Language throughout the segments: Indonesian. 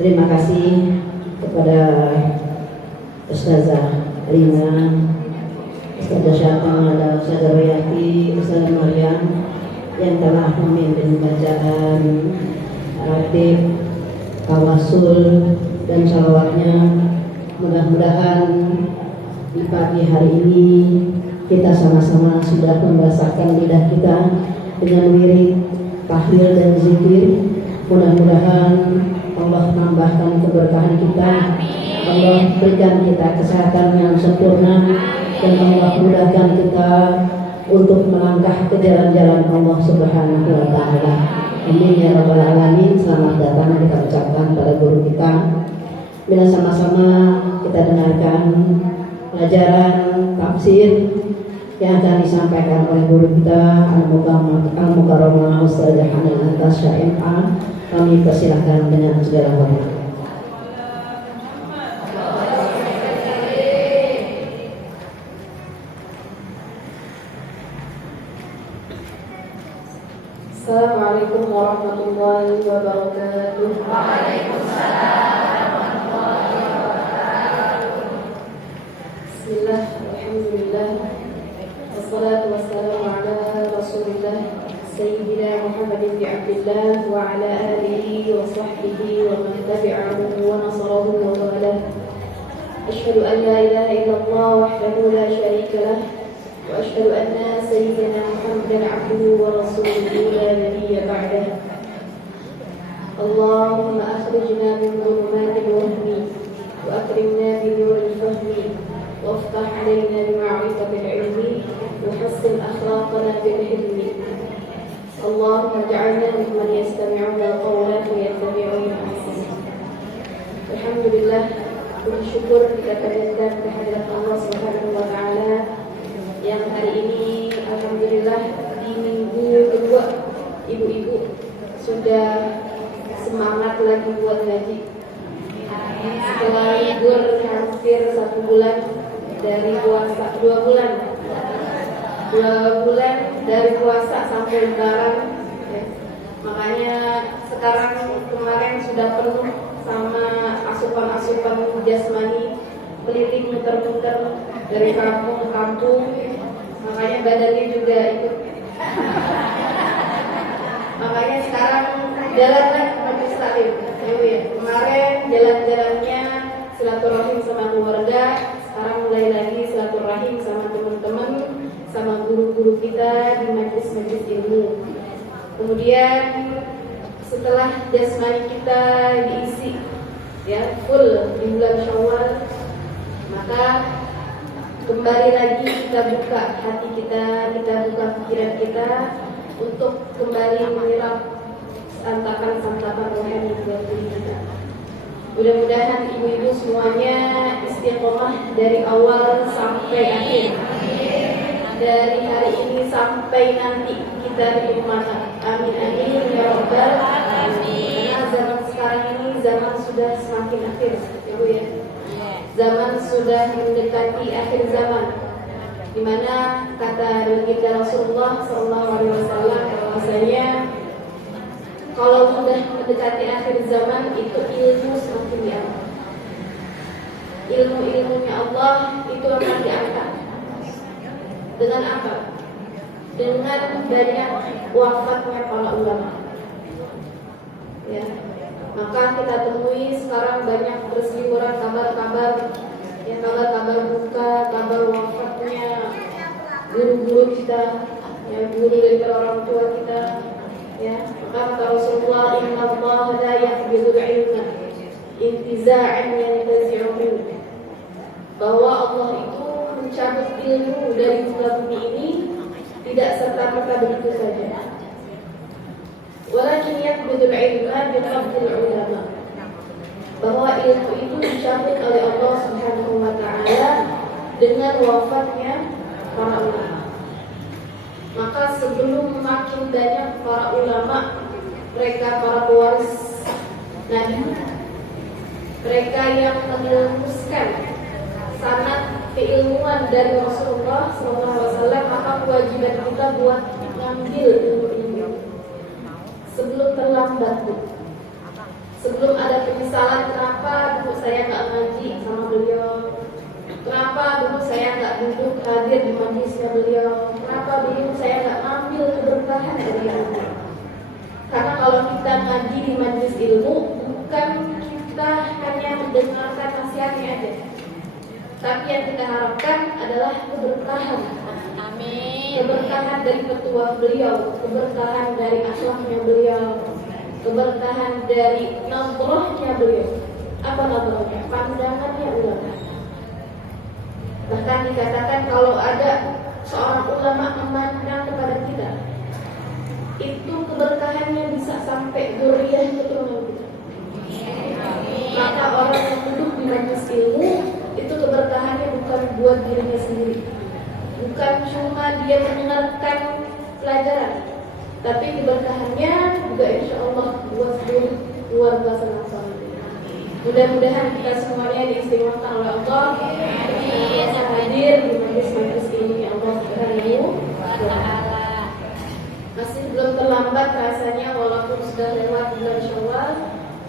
Terima kasih kepada Ustazah Rina, Ustazah Syatang, Ustazah Royati, Ustazah Maryam yang telah memimpin bacaan ratib, tawasul dan sholawatnya. Mudah-mudahan di pagi hari ini kita sama-sama sudah membasakan lidah kita dengan wirid, tahlil dan zikir. Mudah-mudahan Allah tambahkan keberkahan kita, Allah berikan kita kesehatan yang sempurna, dan Allah mudahkan kita untuk melangkah ke jalan-jalan Allah Subhanahu wa Ta'ala. Amin ya rabbal alamin. Selamat datang kita ucapkan pada guru kita. Bila sama-sama kita dengarkan pelajaran tafsir yang akan disampaikan oleh guru kita Al-Mukarramah Ustazah Hana Natasha MA. Kami persilahkan dengan segala hormat. Assalamualaikum warahmatullahi wabarakatuh. Waalaikumsalam warahmatullahi wabarakatuh. Bismillah, alhamdulillah, wassalatu wassalamu ala rasulillah Sayyidina Muhammad bin Abdullah wa ala alihi wa sahbihi wa man tabi'ahu wa nasarahu wa walah. Asyhadu an la ilaha illallah wahdahu la syarika lah wa asyhadu anna sayyidina Muhammadan abduhu wa rasuluhu la nabiyya ba'dah. Allahumma akhrijna min dhulumatil wahmi wa akrimna bi nuril fahmi wa aftah 'alaina bi ma'rifatil 'ilmi wa hassin akhlaqana bil hilmi. Allahumma ja'alna mimman yastami'una qawlan wa yattabi'una ahsanah. Alhamdulillah, puji syukur kita panjatkan kehadirat Allah Subhanahu wa Ta'ala yang hari ini alhamdulillah di minggu kedua ibu-ibu sudah semangat lagi buat ngaji. Setelah libur hampir 1 bulan dari puasa, 2 bulan dari puasa sampai lebaran ya. Makanya sekarang kemarin sudah penuh sama asupan-asupan jasmani, keliling muter-muter dari kampung ke kampung, makanya badannya juga ikut. Makanya sekarang jalan lagi Majelis Taklim ya. Kemarin jalan-jalannya silaturahim sama keluarga, sekarang mulai lagi silaturahim sama teman-teman, sama guru-guru kita di majelis-majelis ilmu. Kemudian setelah jasmani kita diisi ya full di bulan Syawal, maka kembali lagi kita buka hati kita buka pikiran kita untuk kembali menyerap santapan-santapan rohani buat diri kita. Mudah-mudahan ibu-ibu semuanya istiqomah dari awal sampai akhir. Dari hari ini sampai nanti kita di mana. Amin amin ya rabbal alamin. Karena zaman sekarang ini zaman sudah semakin akhir, ibu ya. Zaman sudah mendekati akhir zaman, di mana kata baginda Rasulullah SAW bahwasanya kalau sudah mendekati akhir zaman itu ilmu semakin diangkat. Ilmu-ilmunya Allah itu akan diangkat. Dengan apa? Dengan banyak wafatnya para ulama. Ya. Maka kita temui sekarang banyak berseliweran kabar-kabar, ya, kabar-kabar duka, kabar wafatnya guru-guru kita, ya, guru dari orang tua kita. Ya, maka kata Rasulullah, Inna Allah la yaqbidul ilma intiza'an yantazi'uhu, bahwa Allah itu mencabut ilmu dari muka bumi ini tidak serta-merta begitu saja. Walakin yaqbidul ilma biqabdil ulama, bahwa ilmu itu dicabut oleh Allah Subhanahu wa Ta'ala dengan wafatnya para ulama. Maka sebelum makin banyak para ulama, mereka para pewaris Nabi, mereka yang meneruskan sanad keilmuan dari Rasulullah SAW, maka kewajiban kita buat mengambil ilmu-ilmu sebelum terlambat, sebelum ada penyesatan. penyesalan kenapa dulu saya nggak ngaji sama beliau, kenapa dulu saya nggak duduk hadir di majelisnya beliau, kenapa dulu saya nggak ambil keberkahan dari beliau. Karena kalau kita ngaji di majelis ilmu, bukan kita hanya mendengarkan nasihatnya aja, tapi yang kita harapkan adalah keberkahan. Amin. Keberkahan dari petuah beliau, keberkahan dari akhlaknya beliau, keberkahan dari nazarahnya beliau. Apa nazarahnya? Pandangannya ulama. Bahkan dikatakan kalau ada seorang ulama memandang kepada kita, itu keberkahannya bisa sampai dzurriyyah keturunan kita. Maka orang yang duduk di majelis ilmu itu keberkahannya bukan buat dirinya sendiri, bukan cuma dia mendengarkan pelajaran, tapi keberkahannya juga insya Allah buat seluruh keluarga senang. Mudah-mudahan kita semuanya diistimewakan oleh Allah bisa hadir di majelis ini Allah Subhanahu wa Ta'ala. Masih belum terlambat rasanya, walaupun sudah lewat bulan Syawal,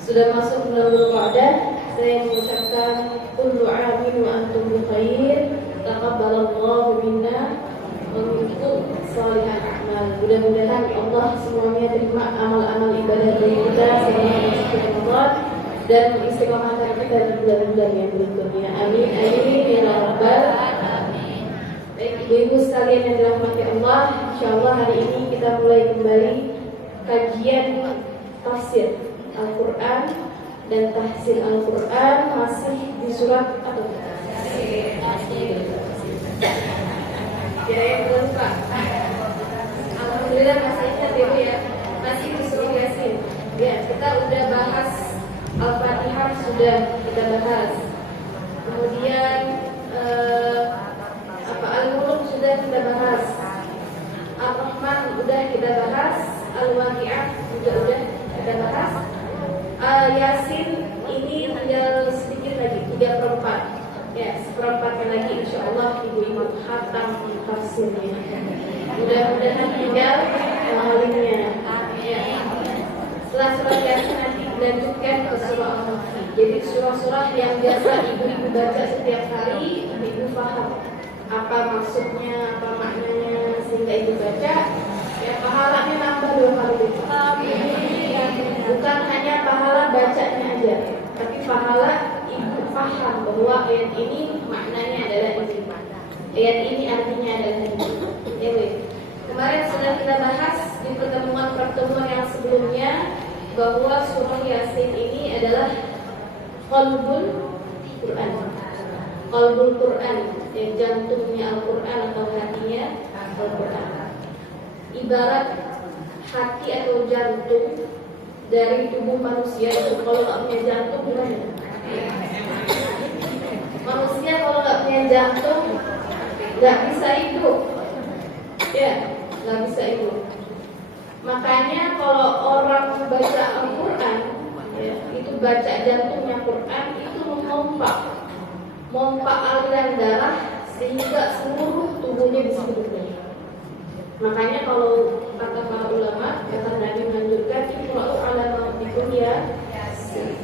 sudah masuk bulan Dzulqa'dah. Saya mengucapkan kullu 'amin wa antum bi khair, taqabbalallahu minna wa minkum shalihan a'mal. Mudah-mudahan Allah semuanya terima amal-amal ibadah dari kita selama masuk Ramadan dan istiqomahkan kita di bulan-bulan yang berikutnya. Amin amin ya rabbal alamin. Baik ibu-ibu sekalian yang dirahmati Allah, insyaallah hari ini kita mulai kembali kajian tafsir Al-Quran dan tahsil Al-Quran masih di surat apa? Ya yang belum Pak. Alhamdulillah masih ingat ibu ya, masih di surat Yasin. Ya kita udah bahas Al-Fatihah, sudah kita bahas. Kemudian Al-Mulk sudah kita bahas. Ar-Rahman udah kita bahas. Al-Waqi'ah juga udah kita bahas. Yasin ini tinggal sedikit lagi, 3/4. Ya, 1/4 lagi insyaallah ibu-ibu khatam tafsirnya. Mudah-mudahan tinggal mengalimnya. Ya. Setelah surat Yasin nanti dilanjutkan ke surah Al-Mulk. Jadi surah-surah yang biasa ibu-ibu baca setiap hari, ibu paham apa maksudnya, apa maknanya, sehingga ibu baca, ya pahalanya nambah 2 kali lipat. Bukan hanya pahala bacanya aja, tapi pahala ibu paham bahwa ayat ini maknanya adalah ini, ayat ini artinya adalah ini. Ya, baik. Kemarin sudah kita bahas di pertemuan yang sebelumnya bahwa surah Yasin ini adalah qalbul Quran. Qalbul Quran, ya, jantungnya Al-Quran atau hatinya Al-Quran. Ibarat hati atau jantung dari tubuh manusia itu, kalau nggak punya jantung gimana? Manusia kalau nggak punya jantung nggak bisa hidup, ya nggak bisa hidup. Makanya kalau orang baca Al-Quran, ya, itu baca jantungnya Quran itu memompa aliran darah sehingga seluruh tubuhnya bisa hidup lagi. Makanya kalau kata para ulama, kata Nabi menganjurkan iqra'u ala mautikum, ya,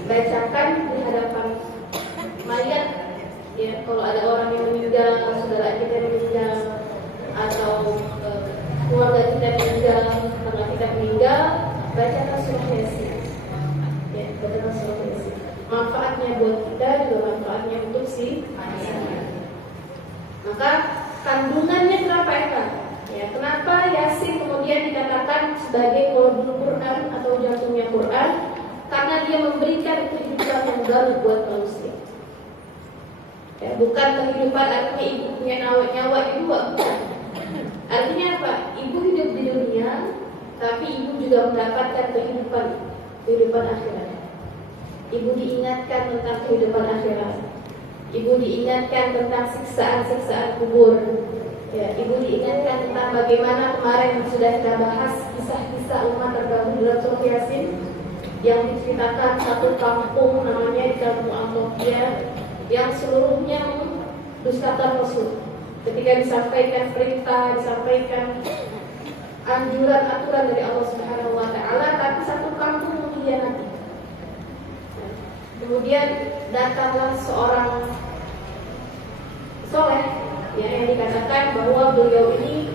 bacakan di hadapan mayat. Ya, kalau ada orang yang meninggal, saudara kita yang meninggal, atau keluarga kita meninggal, karena kita meninggal, bacakan surah Yasin. Ya, bacakan surah Yasin. Manfaatnya buat kita juga manfaatnya untuk si mayat. Maka kandungannya berapa ya Pak? Ya, kenapa Yasin kemudian dikatakan sebagai qalbul Quran atau jantungnya Quran? Karena dia memberikan kehidupan yang baru buat manusia. Ya, bukan kehidupan artinya ibu punya nyawa ibu, bukan. Artinya apa? Ibu hidup di dunia, tapi ibu juga mendapatkan kehidupan akhirat. Ibu diingatkan tentang kehidupan akhirat. Ibu diingatkan tentang siksaan-siksaan kubur. Ya, ibu diingatkan tentang bagaimana kemarin sudah kita bahas kisah-kisah umat terdahulu dalam surah Yasin yang diceritakan satu kampung namanya di kampung Al-Muqtiyah yang seluruhnya dustakan Rasul. Ketika disampaikan perintah, disampaikan anjuran aturan dari Allah Subhanahu wa Ta'ala, tapi satu kampung mengkhianati. Kemudian datanglah seorang soleh yang dikatakan bahwa beliau ini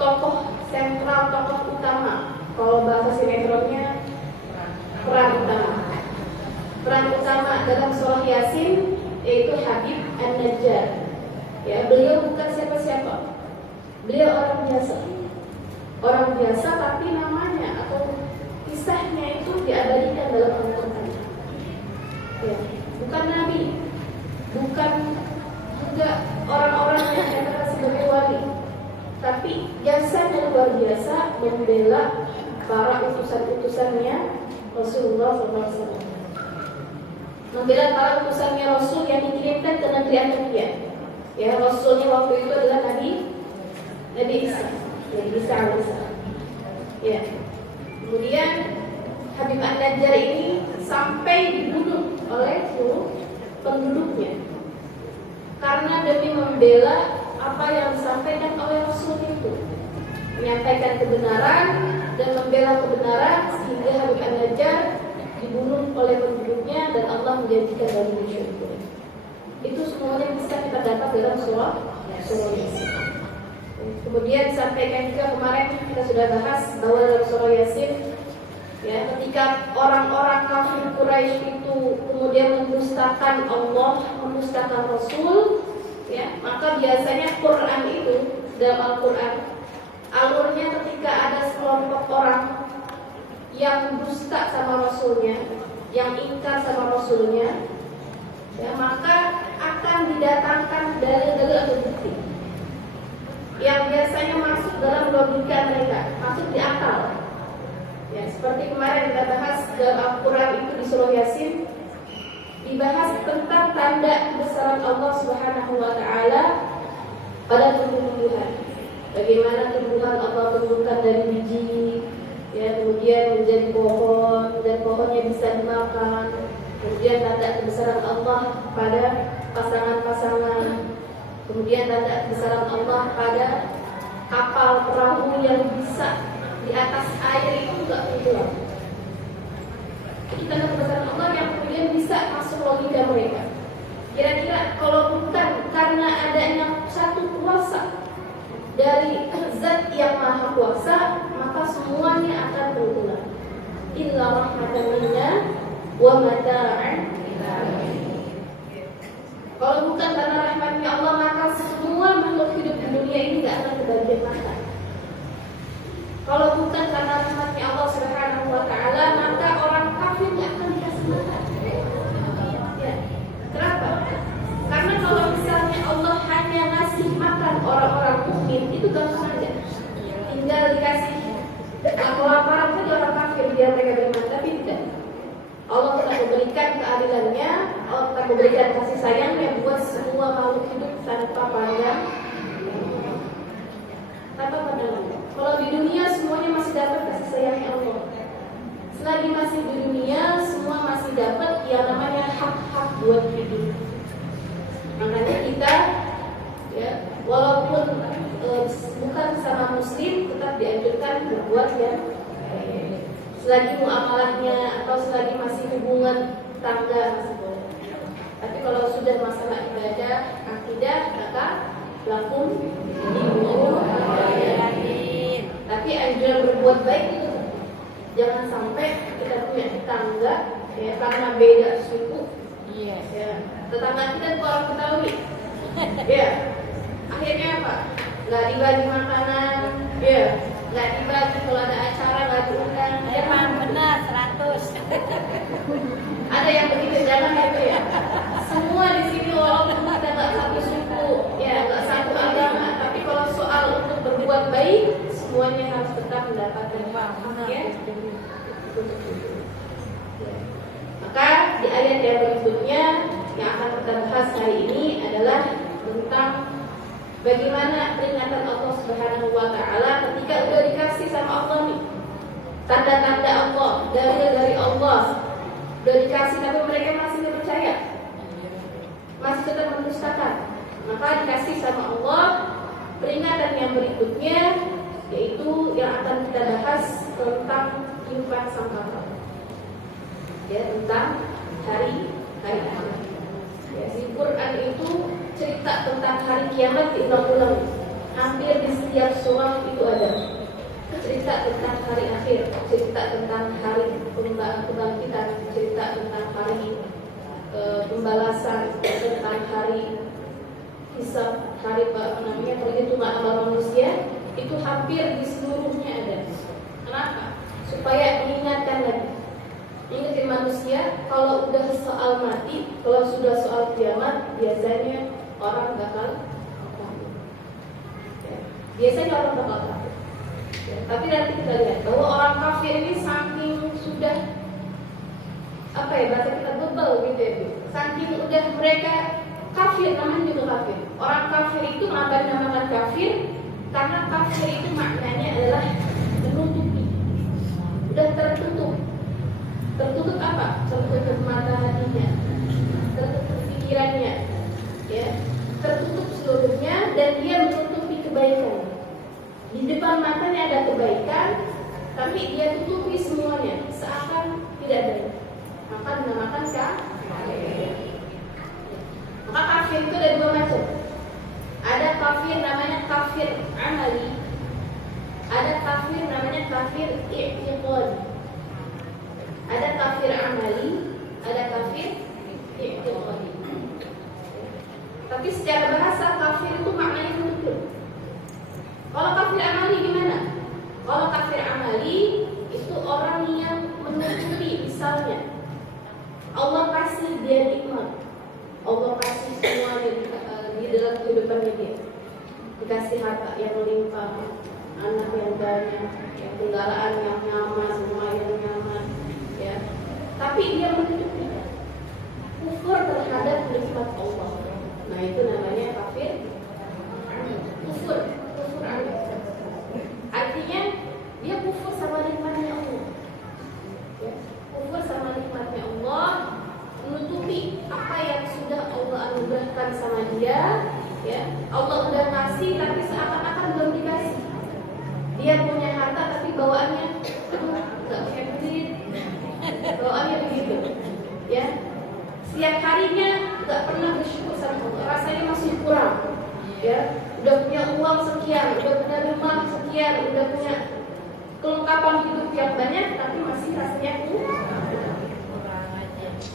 tokoh sentral, tokoh utama. Kalau bahasa sinetronnya peran utama dalam surah Yasin, yaitu Habib An-Najjar. Ya, beliau bukan siapa-siapa. Beliau orang biasa tapi namanya atau kisahnya itu diabadikan dalam Al-Quran. Ya, bukan nabi, bukan juga orang-orang yang dikenal sebagai wali, tapi jasanya luar biasa membela para utusan-utusannya Rasulullah SAW. Membela para utusannya Rasul yang dikirimkan ke negeri Antakia. Ya, Rasulnya waktu itu adalah Nabi Isa alaihissalam. Ya. Kemudian Habib An-Najjar ini sampai dibunuh oleh seluruh penduduknya karena demi membela apa yang disampaikan oleh Rasul itu, menyampaikan kebenaran dan membela kebenaran, sehingga Habib An-Najjar dibunuh oleh penduduknya dan Allah menjanjikan dari syurga. Itu semuanya bisa kita dapat dalam surah Yasin. Kemudian sampaikan juga kemarin kita sudah bahas bahwa dalam surah Yasin, ya, ketika orang-orang kafir Quraisy itu kemudian mendustakan Allah, mendustakan Rasul, ya, maka biasanya Quran itu dalam Al-Quran alurnya ketika ada sekelompok orang yang dusta sama Rasulnya, yang ingkar sama Rasulnya, ya, maka akan didatangkan dalil-dalil atau bukti yang biasanya masuk dalam logika mereka, masuk di akal. Ya, seperti kemarin kita bahas dalam Al-Quran itu di surah Yasin, dibahas tentang tanda kebesaran Allah Subhanahu wa Ta'ala pada tumbuh-tumbuhan. Bagaimana tumbuhan Allah tumbuhkan dari biji, ya, kemudian menjadi pohon dan pohonnya bisa dimakan. Kemudian tanda kebesaran Allah pada pasangan-pasangan. Kemudian tanda kebesaran Allah pada kapal perahu yang bisa di atas air itu enggak tenggelam. Itu tanda kebesaran Allah yang kemudian bisa masuk logika mereka. Kira-kira kalau bukan karena adanya satu kuasa dari Zat yang Maha Kuasa, maka semuanya akan tenggelam. Illa rahmatan minna wa mata'an. Kalau bukan karena rahmatnya Allah, maka semua makhluk hidup di dunia ini tidak akan kebagian makan. Kalau bukan karena rahmatnya Allah Subhanahu wa Ta'ala, maka orang kafir tidak akan dikasih makan. Ya. Kenapa? Karena kalau misalnya Allah hanya ngasih makan orang-orang mukmin, itu gampang aja. Tinggal dikasih kelaparan saja orang kafir biar mereka beriman, tapi tidak. Allah telah memberikan keadilannya, Allah telah memberikan kasih sayangnya buat semua makhluk hidup tanpa pandang. Kalau di dunia semuanya masih dapat kasih sayangnya Allah. Selagi masih di dunia, semua masih dapat yang namanya hak-hak buat hidup. Makanya kita, ya, walaupun bukan sama muslim, tetap dianjurkan berbuat yang selagi muamalahnya atau selagi masih hubungan tangga masih boleh. Tapi kalau sudah masalah ibadah, akidah, maka lakum dinuruh. Tapi anjuran berbuat baik itu jangan sampai kita punya tetangga, ya, karena beda suku, ya, tetangga kita itu orang Betawi, ya, akhirnya apa? Nggak dibagi makanan, ya, nggak dibagi kalau ada acara, nggak diundang. Emang benar 100. Ada yang begitu, jangan itu ya. Semua di sini walaupun kita nggak satu suku, ya, nggak satu agama, tapi kalau soal untuk berbuat baik, semuanya harus tetap mendapatkan hak, ya. Maka di ayat yang berikutnya yang akan kita bahas hari ini adalah tentang bagaimana peringatan Allah Subhanahu wa Ta'ala ketika sudah dikasih sama Allah nih, tanda-tanda Allah, dari Allah sudah dikasih, tapi mereka masih tidak percaya, masih tetap mendustakan. Maka dikasih sama Allah peringatan yang berikutnya, yaitu yang akan kita bahas tentang kehidupan sangkala, ya, tentang hari akhir. Ya, di Quran itu cerita tentang hari kiamat diulang-ulang. Hampir di setiap surah itu ada cerita tentang hari akhir, cerita tentang hari kebangkitan, cerita tentang hari pembalasan, tentang hari hisab, hari perhitungan amal manusia. Itu hampir di seluruhnya ada. Kenapa? Supaya mengingatkan lagi, ingetin manusia kalau udah soal mati, kalau sudah soal kiamat, biasanya orang bakal takut. Ya, biasanya orang bakal takut. Ya, tapi nanti kita lihat bahwa orang kafir ini saking sudah bahasa kita bebel gitu ya, saking udah mereka kafir, namanya juga kafir. Orang kafir itu namakan kafir karena kafir itu maknanya adalah menutupi, udah tertutup. Tertutup apa? Tertutup mata hatinya, tertutup pikirannya, ya, tertutup seluruhnya, dan dia menutupi kebaikan. Di depan matanya ada kebaikan, tapi dia tutupi semuanya, seakan tidak ada. Maka dinamakan kafir. Maka kafir itu ada dua macam. Ada kafir namanya kafir amali, ada kafir namanya kafir i'tiqadi. Ada kafir amali, ada kafir i'tiqadi. Tapi secara bahasa kafir itu maknanya menutup. Kalau kafir amali gimana? Kalau kafir amali itu orang yang menutupi, misalnya Allah kasih dia nikmat, Allah kasih semuanya di dalam kehidupannya dia, dikasih harta yang melimpah, anak yang banyak, kendaraan yang nyaman, semua yang nyaman, ya. Tapi dia menutupi, kufur terhadap nikmat Allah. Nah itu namanya kafir. Kufur artinya dia kufur sama nikmatnya Allah, ya. Kufur sama nikmatnya Allah, menutupi apa yang sudah Allah anugerahkan sama dia, ya. Allah udah kasih tapi seakan-akan belum dikasih. Dia punya harta tapi bawaannya nggak punya duit, bawaannya begitu, ya. Setiap harinya nggak pernah bersyukur sama Allah, rasanya masih kurang, ya. Udah punya uang sekian, udah punya rumah sekian, udah punya kelengkapan hidup yang banyak, tapi masih rasanya kurang.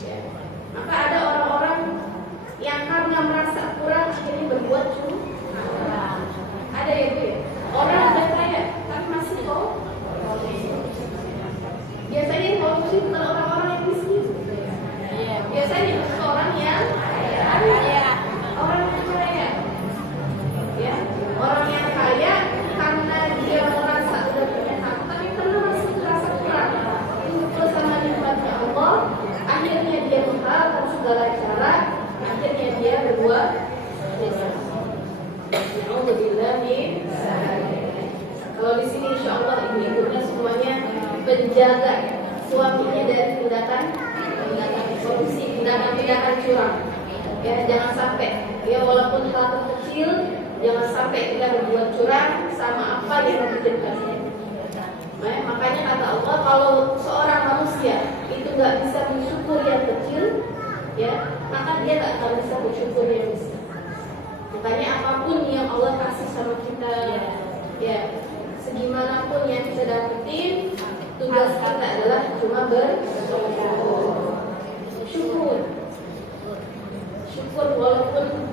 Ya. Maka ada orang-orang yang karena merasa kurang akhirnya berbuat curang. Ada ya Bu ya? Orang udah kaya tapi masih kok. Biasanya korupsi bukan orang-orang yang miskin. Biasanya orang yang kaya. Orang yang kaya. Ya, orang yang kaya karena dia merasa udah punya harta, tapi karena masih merasa kurang, itu sama nikmatnya Allah, akhirnya dia menghalalkan segala cara, akhirnya dia berbuat dosa. Alhamdulillah. Kalau di sini insya Allah ibu-ibunya semuanya penjaga suaminya dari tindakan korupsi, tindakan curang. Ya, jangan sampai, ya walaupun hal kecil, jangan sampai kita berbuat curang sama apa yang dikerjakan. Makanya kata Allah, kalau seorang manusia itu nggak bisa bersyukur yang kecil, ya, maka dia nggak akan bisa bersyukur yang besar. Makanya apapun yang Allah kasih sama kita, ya, segimanapun yang kita dapetin, tugas kita adalah cuma bersyukur. Syukur walaupun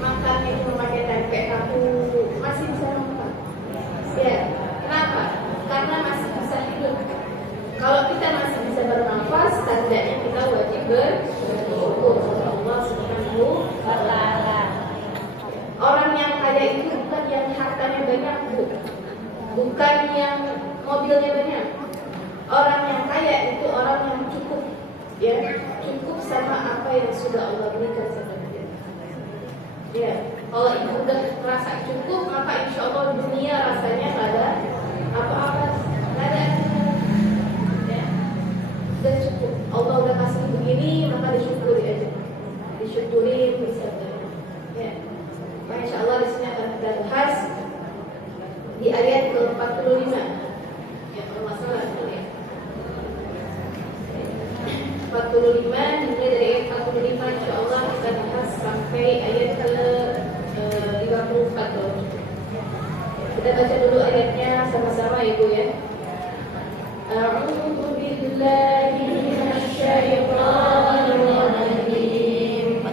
makannya cuma pakai tempe tahu, masih bisa makan. Ya, kenapa? Karena masih bisa hidup. Kalau kita masih bisa bernafas, tandanya kita wajib bersyukur kepada Allah Subhanahu wa Ta'ala. Orang yang kaya itu bukan yang hartanya banyak, bukan yang mobilnya banyak. Orang yang kaya itu orang yang cukup, ya, cukup sama apa yang sudah Allah berikan sama dia. Ya, kalau ibu udah merasa cukup, maka insya Allah dunia rasanya nggak ada apa-apa, nggak ada. Ya, udah cukup. Allah udah kasih begini, maka disyukuri aja, disyukuri bisa. Ya, maka insya Allah di sini akan kita bahas di ayat ke-45. Ya, kalau masalah itu ya. 45 45, dimulai dari ayat 45 insyaallah kita bahas sampai ayat ke 54 tuh. Kita baca dulu ayatnya sama-sama Ibu ya. A'udzu billahi minasyaitonir rajim.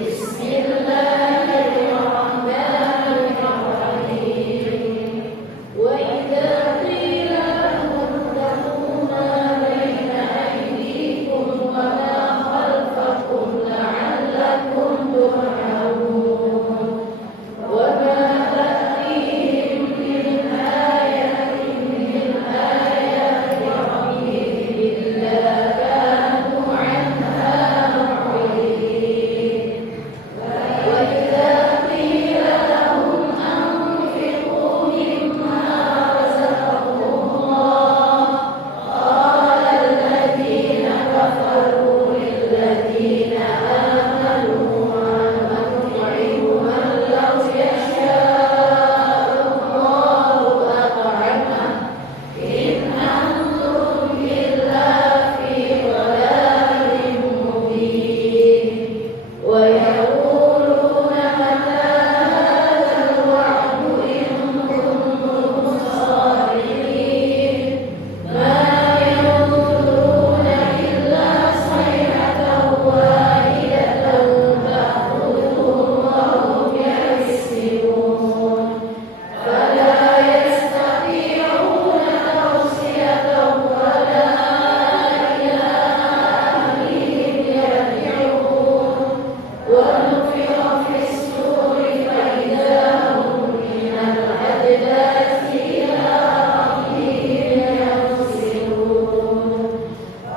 Bismillahirrahmanirrahim. Wa idza qila lahum ittaqu ma baina aydikum wa ma khalfakum la'allakum turhamun. Wa ma ta'tihim min ayatin min ayati rabbihim illa kanu 'anha mu'ridin. Wa idza qila lahum anfiqu mimma razaqakumullah qala alladhina kafaru lilladhina amanu man nut'imu man law yasha'u Allahu at'amah in antum illa fi dhalalin mubin. Wa yaquluna mata hadzal wa'du in kuntum shadiqin. Ma yanzuruna illa sayhatan wahidatan ta'khudhuhum wa hum yakhsimun. Fala yastati'una tawsiyatan wala ila ahlihim yarji'un. Wa nufiqa fis-suri fa idza hum minal ajdathi ila rabbihim yansilun.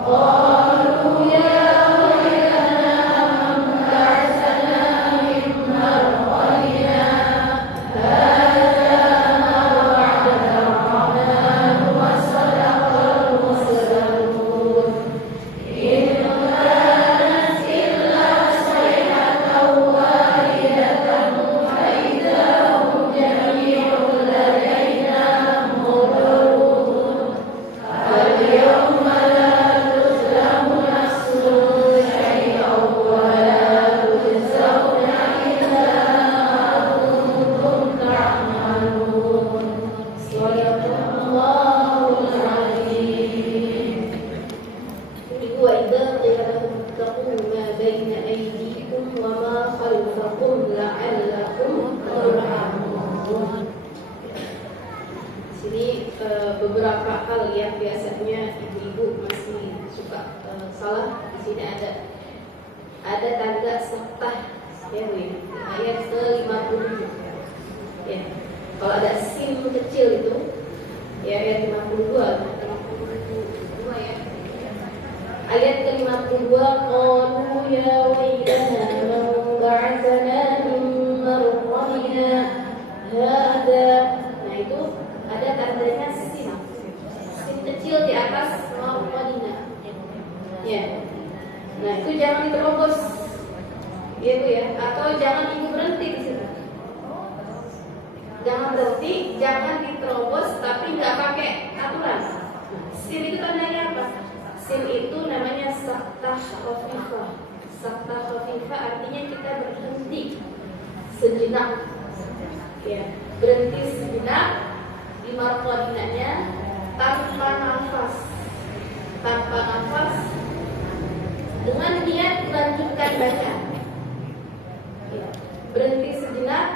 Qalu ya waylana man ba'athana min marqadina hadha ma wa'ada ar-rahman wa sadaqa al-mursalun. In kanat illa sayhatan wahidatan fa idza hum jami'un ladaina muhdarun. Al-yawma la tuzlamu nafsun shay'an wa la tujzawna illa ma kuntum ta'malun. Shadaqallahul 'azim. Wa idza qila lahum ittaqu ma baina aydikum wa ma khalfakum la'allakum turhamun. Sini beberapa hal yang biasanya ibu-ibu masih suka salah. Di sini ada tanda saktah ya Bu, ayat ke-50 ya. Kalau ada sin kecil itu ya ayat 52 ya. Ayat ke-52 qalu ya waylana man ba'athana min marqadina hadza. Nah itu ada tandanya sin kecil di atas marqadina ya. Nah itu jangan diterobos ya Bu ya, atau jangan ibu berhenti di situ. Jangan berhenti, jangan diterobos, tapi nggak pakai aturan. Sin itu tandanya apa? Sin itu namanya saktah khafifah. Saktah khafifah artinya kita berhenti sejenak. Ya, berhenti sejenak di marqadinanya tanpa nafas. Tanpa nafas dengan niat melanjutkan bacaan. Ya, berhenti sejenak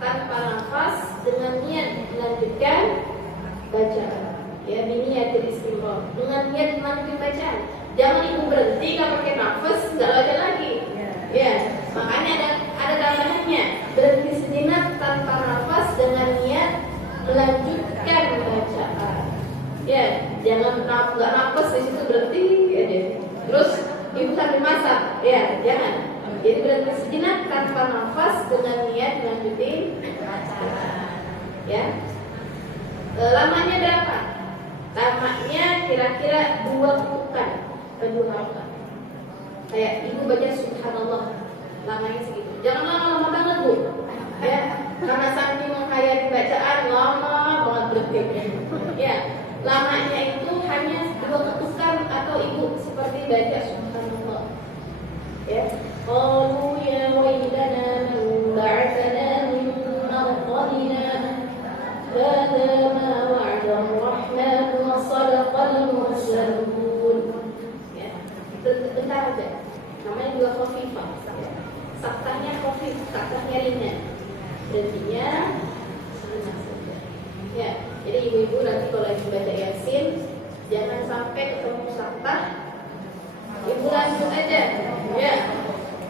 tanpa nafas dengan niat melanjutkan bacaan. Ya, biniyatil istimrar, dengan niat melanjutkan bacaan. Jangan ibu berhenti nggak pakai nafas, nggak baca lagi. Ya, makanya ada tambahannya. Berhenti sejenak tanpa nafas dengan niat melanjutkan bacaan. Ya, jangan nggak nafas di situ berhenti ya deh. Terus ibu sambil masak, ya jangan. Jadi berhenti sejenak tanpa nafas dengan niat melanjutin bacaan. Ya, lamanya berapa? Lamanya kira-kira 2 ketukan, 2 harokat. Kayak ibu baca subhanallah, lamanya segitu. Jangan lama-lama banget Bu. Ya, karena saking menghayati bacaan lama banget berhenti. Ya, lamanya itu hanya 2 ketukan atau ibu seperti baca subhanallah. sebentar aja. Namanya juga khafifah. Saktahnya khafif, saktahnya ringan. Berartinya senang saja. Ya, jadi ibu-ibu nanti kalau lagi baca Yasin jangan sampai ketemu saktah, ibu lanjut aja. Ya.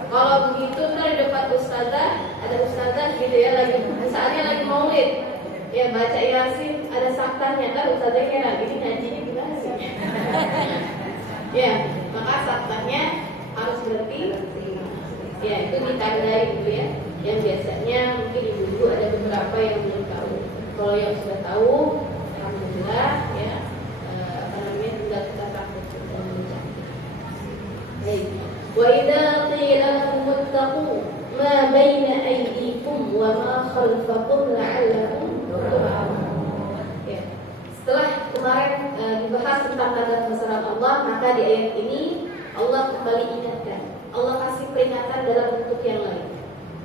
Kalau begitu ntar di depan ustazah, ada ustazah gitu ya, lagi saatnya lagi maulid. Ya baca Yasin ada saktahnya kan, ustazah heran, ini ngajinya gimana sih? Ya, maka saktahnya harus berarti ya itu ditandai gitu ya. Yang biasanya mungkin ibu-ibu ada beberapa yang belum tahu. Kalau yang sudah tahu, alhamdulillah ya, tinggal kita praktek dan mengucapkan. Baik. Wa idza qila lahum ittaqu ma baina aydikum wa ma khalfakum la'allakum turhamun. Ya. Setelah kemarin dibahas tentang tanda kebesaran Allah, maka di ayat ini Allah kembali ingatkan. Allah kasih peringatan dalam bentuk yang lain.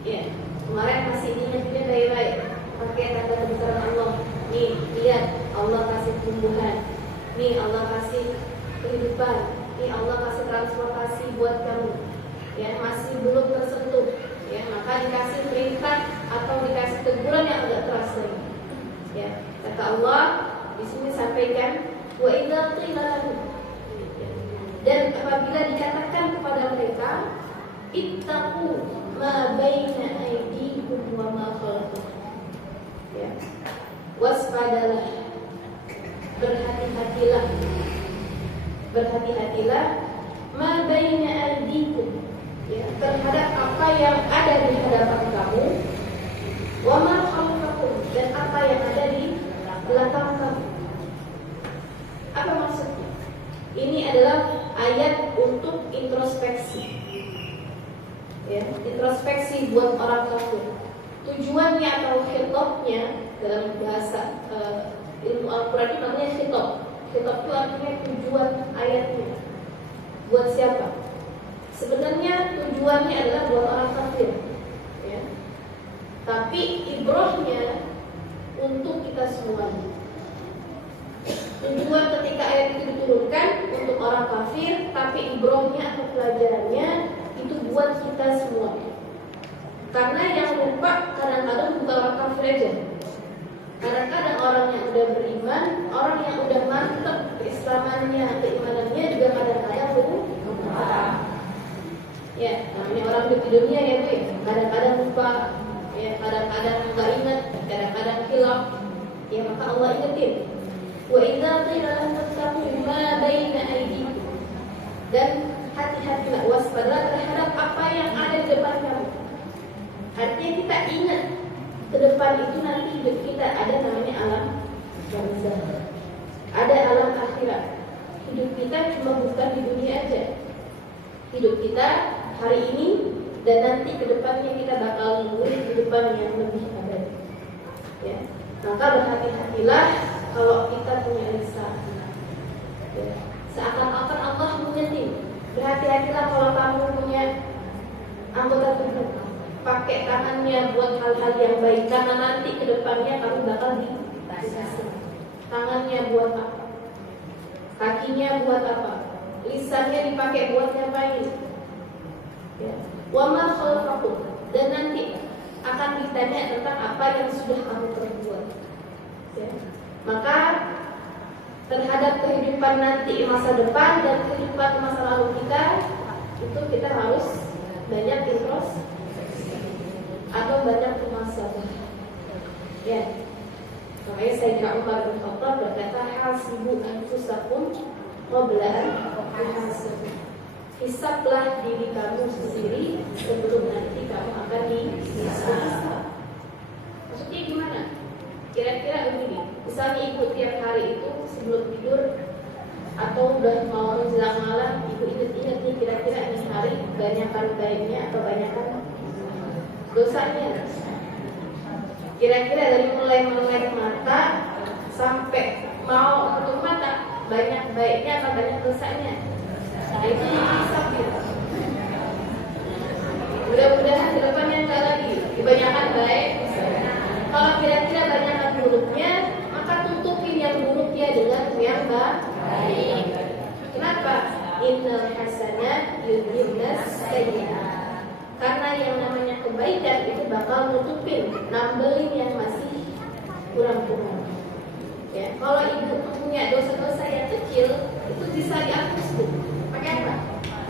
Ya, kemarin masih ingatnya baik-baik. Pakai tanda kebesaran Allah. Nih, lihat Allah kasih tumbuhan. Nih Allah kasih kehidupan. Nih Allah kasih transportasi buat kamu. Ya, masih belum tersentuh. Ya, maka dikasih perintah atau dikasih teguran yang agak keras lagi. Ya, kata Allah di sini sampaikan wa idza qila lahum, dan apabila dikatakan kepada mereka ittaqu ma baina aydikum wa ma khalfakum, ya, waspadalah, berhati-hatilah ma baina aydikum, ya, terhadap apa yang ada di hadapan kamu, wa ma khalfakum, dan apa yang ada di belakang kamu. Apa maksudnya? Ini adalah ayat untuk introspeksi. Ya, introspeksi buat orang kafir. Tujuannya atau khitabnya dalam bahasa ilmu Al-Quran itu namanya khitab. Khitab itu artinya tujuan ayatnya. Buat siapa? Sebenarnya tujuannya adalah buat orang kafir. Ya. Tapi ibrahnya untuk kita semuanya. Tujuan ketika ayat itu diturunkan untuk orang kafir, tapi ibrahnya atau pelajarannya itu buat kita semuanya. Karena yang lupa kadang-kadang bukan orang kafir aja. Kadang-kadang orang yang udah beriman, orang yang udah mantap keislamannya, keimanannya juga kadang-kadang lupa. Ya, namanya orang hidup di dunia ya Bu. Kadang-kadang lupa, ya kadang-kadang nggak ingat, kadang-kadang hilaf. Ya maka Allah ingetin. Wa idza qila lahum ittaqu ma baina aydikum, dan hati-hatilah, waspadalah terhadap apa yang ada di depan kamu. Artinya kita ingat ke depan itu nanti hidup kita ada namanya alam barzakh, ada alam akhirat. Hidup kita cuma bukan di dunia aja. Hidup kita hari ini dan nanti ke depannya kita bakal nungguin kehidupan yang lebih abadi. Ya. Maka berhati-hatilah kalau kita punya lisan. Ya. Seakan-akan Allah mengingatkan, berhati-hatilah kalau kamu punya anggota tubuh, pakai tangannya buat hal-hal yang baik, karena nanti ke depannya kamu bakal disiksa. Tangannya buat apa? Kakinya buat apa? Lisannya dipakai buat ngapain? Ya. Wa ma khalaqakum, dan nanti akan ditanya tentang apa yang sudah kamu perbuat. Ya. Maka terhadap kehidupan nanti masa depan dan kehidupan masa lalu kita, itu kita harus banyak introspeksi atau banyak muhasabah. Ya. Makanya Sayyidina Umar bin Khattab berkata, hasibu anfusakum qabla an tuhasabu. Hisablah diri kamu sendiri sebelum nanti kamu akan dihisab. Maksudnya gimana? Kira-kira begini, misalnya ibu tiap hari itu sebelum tidur atau udah mau menjelang malam, ibu ingat-ingat nih kira-kira ini hari banyakan baiknya atau banyakan dosanya. Kira-kira dari mulai melek mata sampai mau tutup mata, banyak baiknya atau banyak dosanya. Nah itu dihisab gitu. Mudah-mudahan ke depannya enggak lagi kebanyakan baik. Kalau kira-kira banyakan buruknya, maka tutupin yang buruknya dengan yang baik. Kenapa? Innal hasanat yudhibnas sayyi'at. Karena yang namanya kebaikan itu bakal nutupin, nambelin yang masih kurang-kurang. Ya, kalau ibu punya dosa-dosa yang kecil itu bisa dihapus tuh. Pakai apa?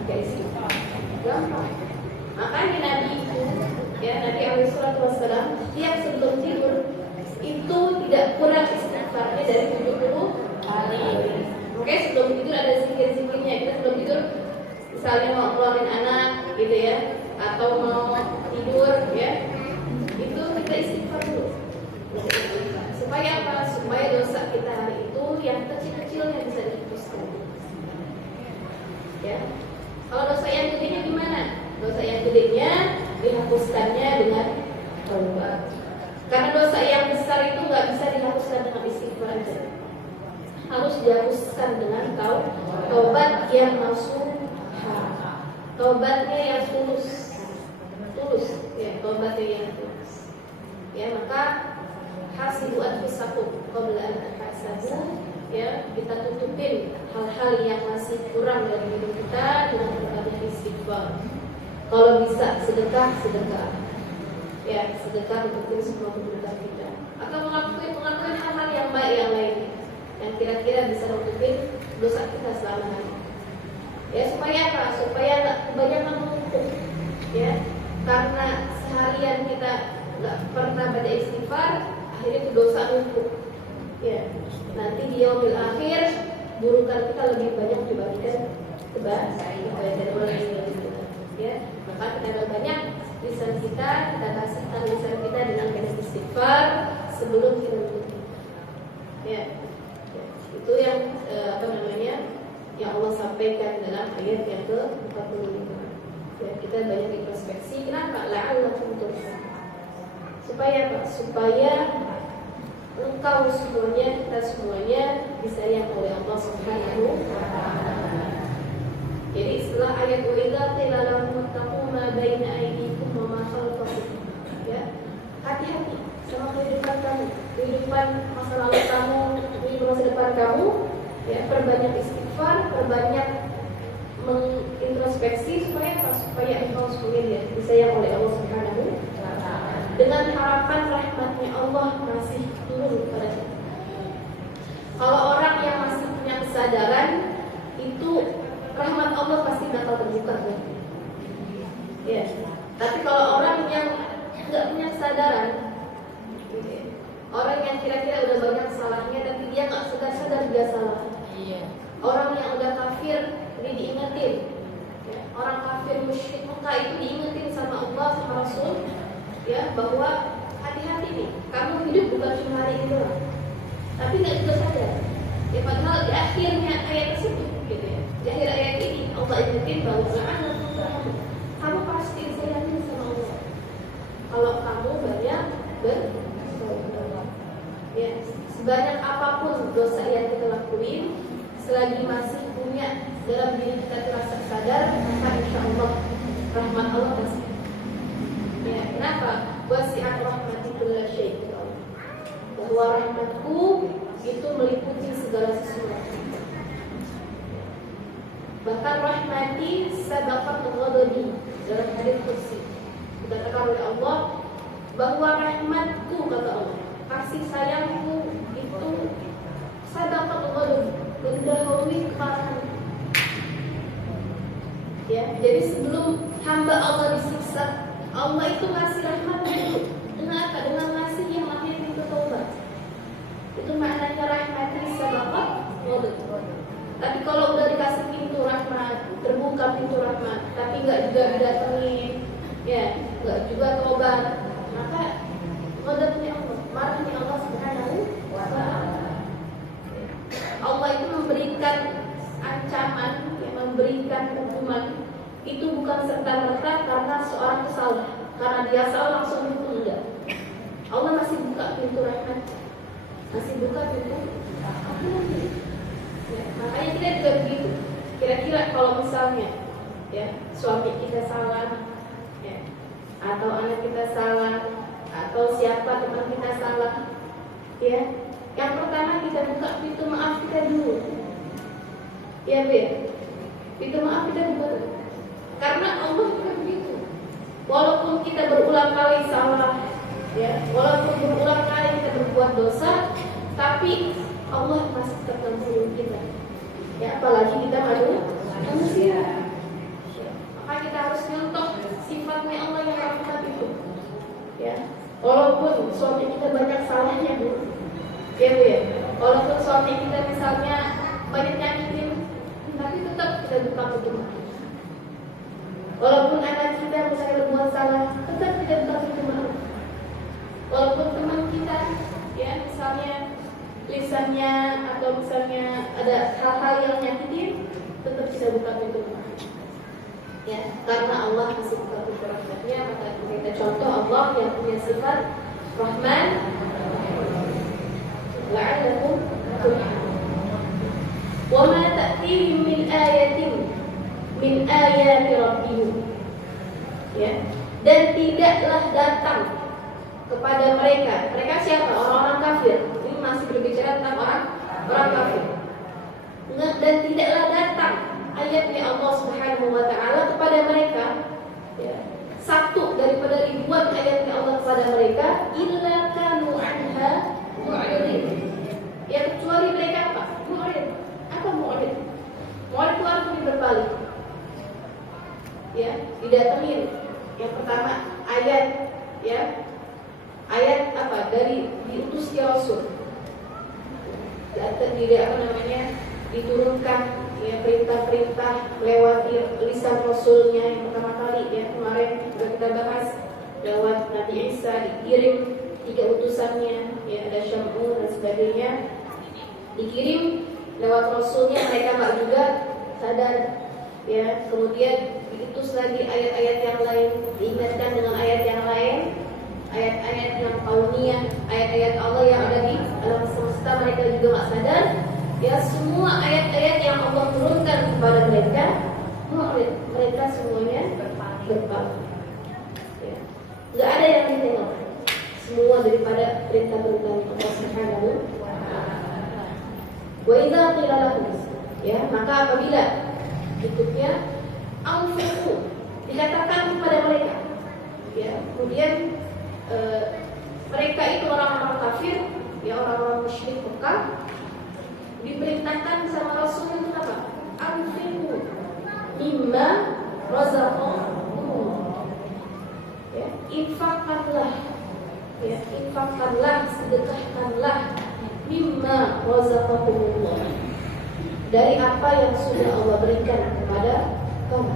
Pakai istighfar. Gampang. Makanya Nabi itu, ya Nabi alaihi salatu wassalam, tiap sebelum tidur itu tidak kurang istighfarnya dari 70 kali. Oke, sebelum tidur ada zikir-zikirnya. Kita sebelum tidur misalnya mau keluarin anak gitu ya, atau mau tidur ya, itu kita istighfar dulu. Supaya apa? Supaya dosa kita hari itu yang kecil-kecilnya bisa dihapuskan. Ya. Kalau dosa yang gedenya gimana? Dosa yang gedenya dihapuskannya dengan taubat. Karena dosa yang besar itu nggak bisa dihapuskan dengan istighfar aja. Harus dihapuskan dengan taubat yang nasuha. Taubatnya yang tulus, ya taubatnya yang tulus. Ya maka hasibu anfusakum qabla an tahsabu, ya kita tutupin hal-hal yang masih kurang dari hidup kita dengan berbanyak istighfar. Kalau bisa sedekah, ya sedekah untuk semua kebutuhan kita. Atau melakukan hal-hal yang baik yang lain yang kira-kira bisa nutupin dosa kita selama hari. Ya supaya apa? Supaya nggak kebanyakan menumpuk. Ya karena seharian kita nggak pernah baca istighfar, akhirnya itu dosa numpuk. Ya nanti di yaumil akhir burukan kita lebih banyak dibandingkan kebaikan orang yang ya maka kita banyak lisan kita kasihkan lisan kita dengan banyak istighfar sebelum kita menutup. Ya itu yang yang Allah sampaikan dalam ayat yang ke-45. Ya, kita banyak introspeksi. Kenapa? La'allakum turhamun. Supaya apa? Supaya engkau semuanya, kita semuanya disayang oleh Allah Subhanahu wa ta'ala. Jadi setelah ayat wa idza qila lahum ittaqu ma baina aydikum wa ma khalfakum. Ya. Hati-hati sama kehidupan kamu, kehidupan masa lalu kamu, kehidupan masa depan kamu. Ya, perbanyak istighfar, perbanyak mengintrospeksi supaya apa? Supaya engkau semuanya disayang oleh Allah Subhanahu wa ta'ala. Dengan harapan rahmatnya Allah masih turun kepada kita. Kalau orang yang masih punya kesadaran itu rahmat Allah pasti bakal terbuka bagi. Ya. Tapi kalau orang yang nggak punya kesadaran, orang yang kira-kira udah banyak salahnya tapi dia nggak sadar dia salah. Orang yang udah kafir ini diingetin. Ya. Orang kafir musyrik Mekah itu diingetin sama Allah sama Rasul, ya bahwa hati-hati nih, kamu hidup bukan cuma hari ini doang. Tapi nggak juga sadar. Ya padahal di akhirnya ayat tersebut, gitu ya. Di akhir ayat ini Allah ingetin bahwa kamu pasti disayangi sama Allah. Kalau kamu banyak bertobat. Ya, sebanyak apapun dosa yang kita lakuin, selagi masih punya dalam diri kita rasa sadar, maka insya Allah rahmat Allah pasti. Ya, kenapa? Wasi'at rahmati kulla syai'. Bahwa rahmatku itu meliputi segala sesuatu. Bahkan rahmati sadaqat ghadabi dalam hadis qudsi. Dikatakan oleh Allah bahwa rahmatku, kata Allah, kasih sayangku itu sadaqat ghadabi, mendahului kemarahan. Ya, jadi sebelum hamba Allah disiksa, Allah itu ngasih rahmat dulu. Dengan apa? Dengan ngasih yang namanya pintu taubat. Itu maknanya rahmati sadaqat ghadabi. Tapi kalau udah dikasih pintu rahmat, terbuka pintu rahmat, tapi nggak juga didatengin, ya, nggak juga tobat, maka ghadabnya Allah, marahnya Allah Subhanahu wa ta'ala. Allah itu memberikan ancaman, yang memberikan hukuman itu bukan serta-merta karena seorang salah, karena dia salah langsung dihukum, enggak. Allah masih buka pintu rahmat, masih buka pintu rahmat. Ya, makanya kita juga begitu. Kira-kira kalau misalnya, ya, suami kita salah, ya, atau anak kita salah, atau siapa teman kita salah, ya, yang pertama kita buka pintu maaf kita dulu. Ya, Bu. Pintu maaf kita buka dulu. Ya, walaupun berulang kali kita berbuat dosa, tapi Allah masih tetap mengampuni kita. Ya, apalagi kita manusia. Ya, maka kita harus nyontoh sifatnya Allah yang rahmat itu. Ya, walaupun suami kita banyak salahnya, Bu. Ya, Bu ya. Walaupun suami kita misalnya banyak nyakitin, tapi tetap kita buka pintu maaf. Walaupun anak kita misalnya berbuat salah, tetap kita buka pintu maaf. Walaupun teman kita, ya misalnya lisannya atau misalnya ada hal-hal yang nyakitin, tetap kita buka pintu maaf. Ya, karena Allah masih buka pintu rahmatnya, maka kita contoh Allah yang punya sifat Rahman, la'allakum turhamun. Wa ma ta'tihim min ayatin min ayati rabbihim. Ya, dan tidaklah datang kepada mereka. Mereka siapa? Orang-orang kafir. Ini masih berbicara tentang orang kafir. Dan tidaklah datang ayatnya Allah Subhanahu wa taala kepada mereka, ya, satu daripada ribuan ayatnya Allah kepada mereka, illa kanu anha mu'ridin. Ya, kecuali mereka apa? Mu'rid. Apa mu'rid? Mu'rid itu artinya berbalik. Ya, didatengin. Yang pertama ayat, ya. Ayat apa? Dari diutusnya Rasul. Diturunkan ya perintah-perintah lewat lisan Rasulnya yang pertama kali, ya kemarin juga kita bahas lewat Nabi Isa dikirim 3 utusannya, ya ada Syam'un dan sebagainya, dikirim lewat Rasulnya, mereka nggak juga sadar, ya kemudian diutus lagi ayat-ayat yang lain, diingatkan dengan ayat yang lain, ayat-ayat yang kauniyah, ayat-ayat Allah yang ada di alam semesta, mereka juga nggak sadar. Ya, semua ayat-ayat yang Allah turunkan kepada mereka, mereka semuanya berpaling. Ya. Gak ada yang ditengok. Semua daripada perintah-perintah Allah Subhanahu wa ta'ala. Wa idza qila lahum, ya, maka apabila berikutnya anfiqu, dikatakan kepada mereka, ya, kemudian mereka itu orang-orang kafir, ya orang-orang musyrik Mekah, diperintahkan sama Rasul itu apa? Anfiqu mimma razaqakumullah. Ya, infakkanlah, ya, infakkanlah, sedekahkanlah mimma razaqakumullah, dari apa yang sudah Allah berikan kepada kamu.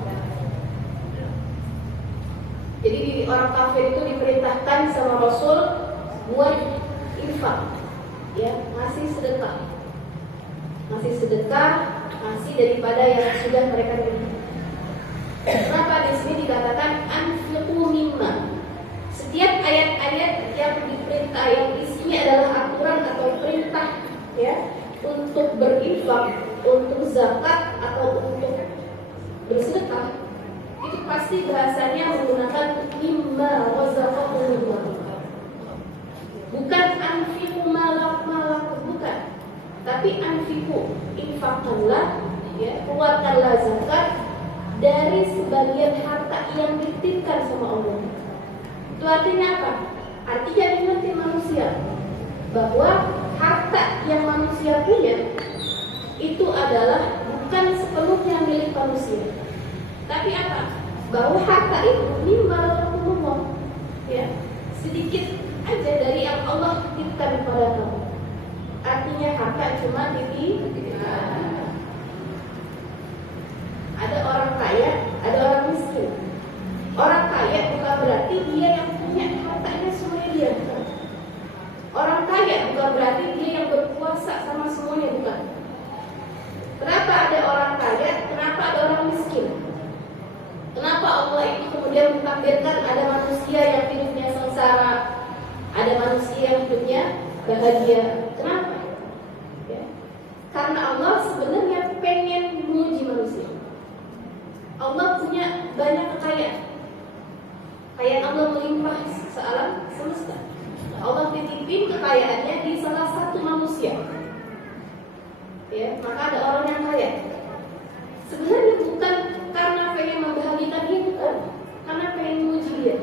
Jadi orang kafir itu diperintahkan sama Rasul buat infak, ya, ngasih sedekah. Masih sedekah, masih daripada yang sudah mereka berikan. Kenapa di sini dikatakan anfiqu mimma? Setiap ayat-ayat yang diperintah yang isinya adalah aturan atau perintah, ya, untuk berinfak, untuk zakat atau untuk bersedekah, itu pasti bahasanya menggunakan mimma razaqakumullah. Bukan anfiqu malak, bukan. Tapi anfiqu, infakkanlah, ya, keluarkanlah zakat dari sebagian harta yang dititipkan sama Allah. Itu artinya apa? Artinya dimengerti manusia bahwa harta yang manusia punya itu adalah bukan sepenuhnya milik manusia. Tapi apa? Bahwa harta itu mimma razaqakumullah, ya, sedikit aja dari yang Allah titipkan kepada kamu. Artinya harta cuma dititipkan. Ada orang kaya, ada orang miskin. Orang kaya bukan berarti dia yang punya hartanya semuanya dia, bukan. Orang kaya bukan berarti dia yang berkuasa sama semuanya, bukan. Kenapa ada orang kaya? Kenapa ada orang miskin? Kenapa Allah itu kemudian mentakdirkan ada manusia yang hidupnya sengsara, ada manusia yang hidupnya bahagia? Kenapa? Ya. Karena Allah sebenarnya pengen menguji manusia. Allah punya banyak kekayaan. Kekayaan Allah melimpah sealam semesta. Allah titipin kekayaannya di salah satu manusia. Ya, maka ada orang yang kaya. Sebenarnya bukan karena pengen membahagiakan dia, bukan. Karena pengen menguji dia.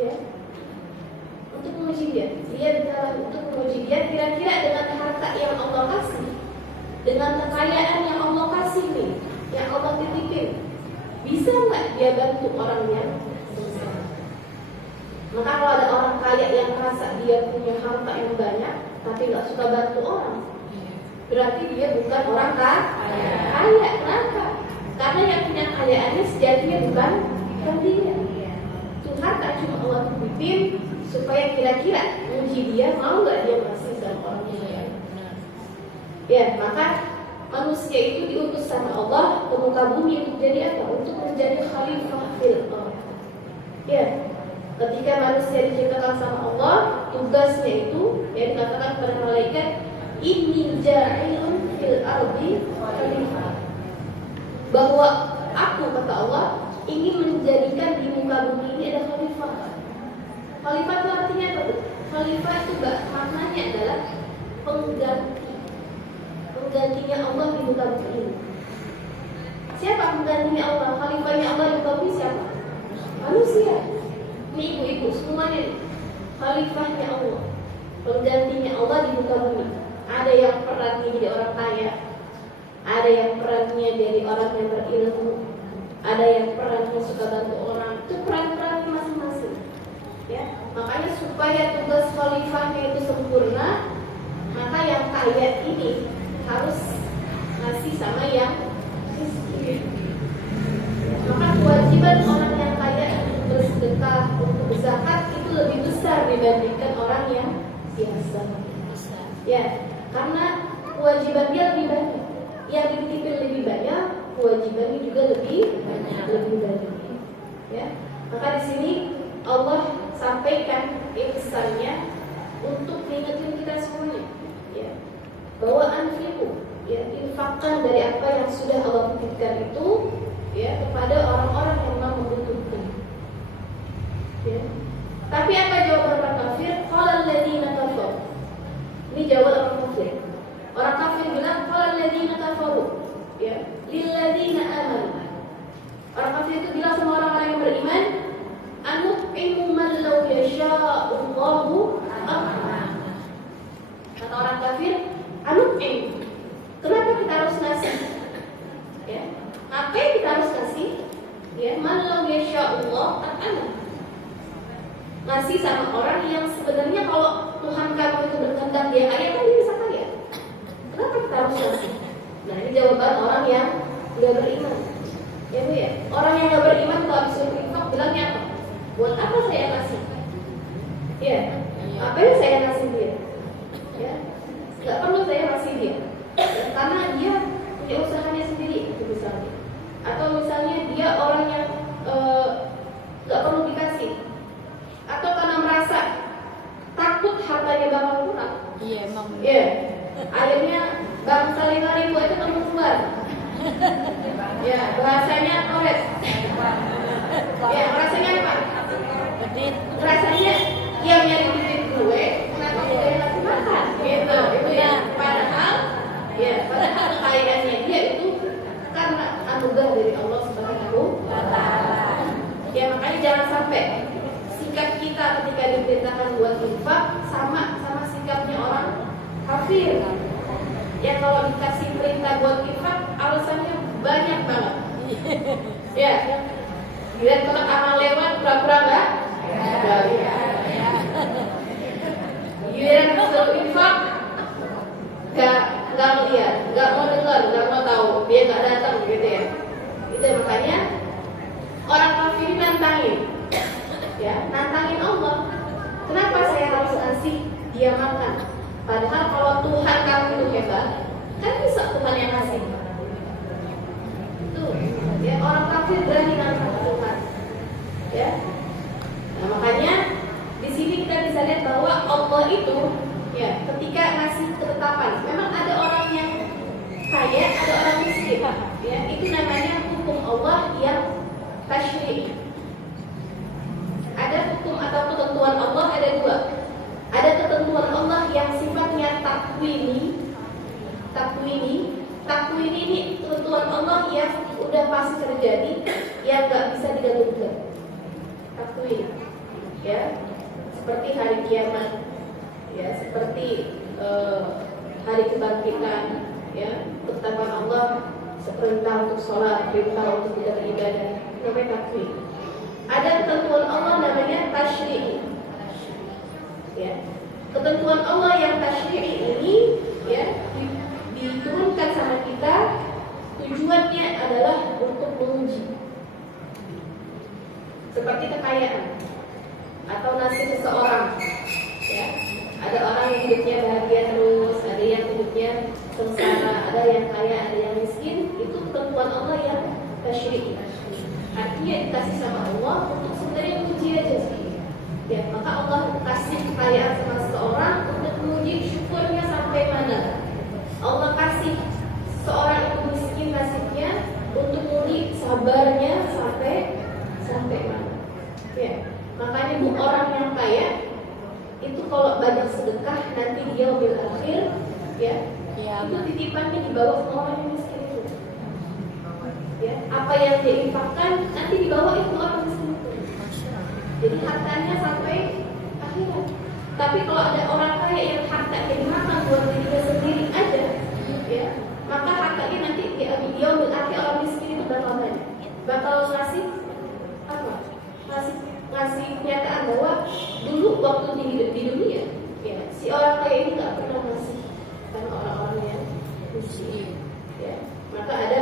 Ya. bisa nggak dia bantu orang yang susah? Maka kalau ada orang kaya yang merasa dia punya harta yang banyak tapi nggak suka bantu orang, berarti dia bukan orang kaya. Kenapa? Karena yang punya kayaannya sejatinya bukan dia. Tuhan tak cuma Allah titipin supaya kira-kira uji dia mau nggak dia kasih sama orang kaya. Ya, maka manusia itu diutus sama Allah ke muka bumi untuk jadi apa? Untuk menjadi khalifah fil ardh. Ya, ketika manusia diciptakan sama Allah, tugasnya itu yang dikatakan kepada malaikat, inni ja'ilun fil ardi khalifah. Bahwa aku, kata Allah, ingin menjadikan di muka bumi ini ada khalifah. Khalifah itu artinya apa? Khalifah itu maknanya adalah penggantinya Allah di muka bumi ini. Siapa penggantinya Allah? Khalifahnya Allah di muka bumi siapa? Manusia. Ini ibu-ibu semuanya nih. Khalifahnya Allah, penggantinya Allah di muka bumi. Ada yang perannya jadi orang kaya, ada yang perannya jadi orang yang berilmu, ada yang perannya suka bantu orang. Itu peran-perannya masing-masing. Ya, makanya supaya tugas khalifahnya itu sempurna, maka yang kaya ini harus ngasih sama yang miskin. Maka kewajiban orang yang kaya untuk bersedekah, untuk berzakat itu lebih besar dibandingkan orang yang biasa. Ya, karena kewajiban dia lebih banyak, yang dititipin lebih banyak, kewajibannya juga lebih banyak. Ya, maka di sini Allah sampaikan ihsannya untuk mengingatkan kita semuanya, ya, bahwa anfiqu, ya, infakkan dari apa yang sudah Allah titipkan itu, ya, kepada orang-orang yang memang membutuhkan. Ya. Tapi apa jawaban orang kafir? Qala alladziina kafaru. Ini jawaban orang kafir. Orang kafir bilang qala alladziina kafaru, ya, lilladziina amanu. Orang kafir itu bilang sama orang-orang yang beriman, anu'imu man law yasha'ullahu amana. Kata orang kafir, anu'im. Kenapa kita harus ngasih? Ya, apa yang kita harus kasih? Ya, man law yasha'ullah amana. Ngasih sama orang yang sebenarnya kalau Tuhan kamu itu berkehendak dia kaya, kan dia bisa kaya. Kenapa kita harus ngasih? Nah, ini jawaban orang yang nggak beriman. Ya Bu ya, orang yang nggak beriman kalau disuruh infak bilangnya apa? Buat apa saya kasih? Ya, apa yang saya kasih dia? Ya, nggak perlu saya kasih dia, karena dia punya usahanya sendiri, itu misalnya. Atau misalnya dia orang yang nggak perlu dikasih, atau karena merasa takut hartanya bakal kurang. Iya, emang. Ya, akhirnya bangsa 5.000 itu keluar. Ya, bahasanya kores. Ya, rasanya apa? Rasanya yang nyari duit gue, kenapa gue yang ngasih makan? Gitu, itu ya. Padahal kekayaannya dia itu karena anugerah dari Allah Subhanahu wa Ta'ala. Ya, makanya jangan sampai sikap kita ketika diperintahkan buat infak sama sikapnya orang kafir. Ya, kalau dikasih perintah buat infak, alasannya banyak banget. Ya, lihat kalau amal lewat pura-pura enggak? Giliran disuruh infak, nggak lihat, nggak mau dengar, nggak mau tahu, dia nggak datang gitu ya. Itu makanya orang kafir nantangin, ya, nantangin Allah. Kenapa saya harus ngasih dia makan? Padahal kalau Tuhan kamu itu hebat, kan bisa Tuhan yang ngasih. Tuh, ya, orang kafir berani nantang Tuhan. Ya, nah, makanya di sini kita bisa lihat bahwa Allah itu, ya, ketika ngasih ketetapan, memang ada orang yang kaya, ada orang miskin. Ya, itu namanya hukum Allah yang tasyri'. Ada hukum atau ketentuan Allah ada dua. Ada ketentuan Allah yang sifatnya takwini. Takwini ini ketentuan Allah yang udah pasti terjadi, yang nggak bisa diganggu-gugat. Takwini, ya, seperti hari kiamat, ya, seperti hari kebangkitan, ya, ketetapan Allah, seperintah untuk sholat, perintah untuk kita beribadah. sampai takwin. Ada ketentuan Allah namanya tasyri'i. Ya. Ketentuan Allah yang tasyri'i ini ya diturunkan sama kita, tujuannya adalah untuk menguji. Seperti kekayaan atau nasib seseorang. Ya. Ada orang yang hidupnya bahagia terus, ada yang hidupnya sengsara, ada yang kaya, ada yang miskin. Itu ketentuan Allah yang tasyri'i. Artinya dikasih sama Allah untuk sebenarnya menguji aja sih. Ya, maka Allah kasih kekayaan sama seseorang untuk menguji syukurnya sampai mana. Allah kasih seorang itu miskin nasibnya untuk menguji sabarnya sampai mana. Ya, makanya bu orang yang kaya itu kalau banyak sedekah nanti dia bil akhir ya, itu titipannya dibawa sama orang yang miskin itu. Ya, apa yang dia infakkan nanti dibawa itu orang miskin itu. Jadi hartanya sampai akhirat. Tapi kalau ada orang kaya yang hartanya dimakan buat dirinya sendiri aja, ya, maka hartanya nanti dia berarti orang miskin itu bakal ngasih apa? Ngasih kenyataan bahwa dulu waktu di dunia, ya, si orang kaya ini nggak pernah ngasih karena orang-orang yang miskin. Ya. Maka ada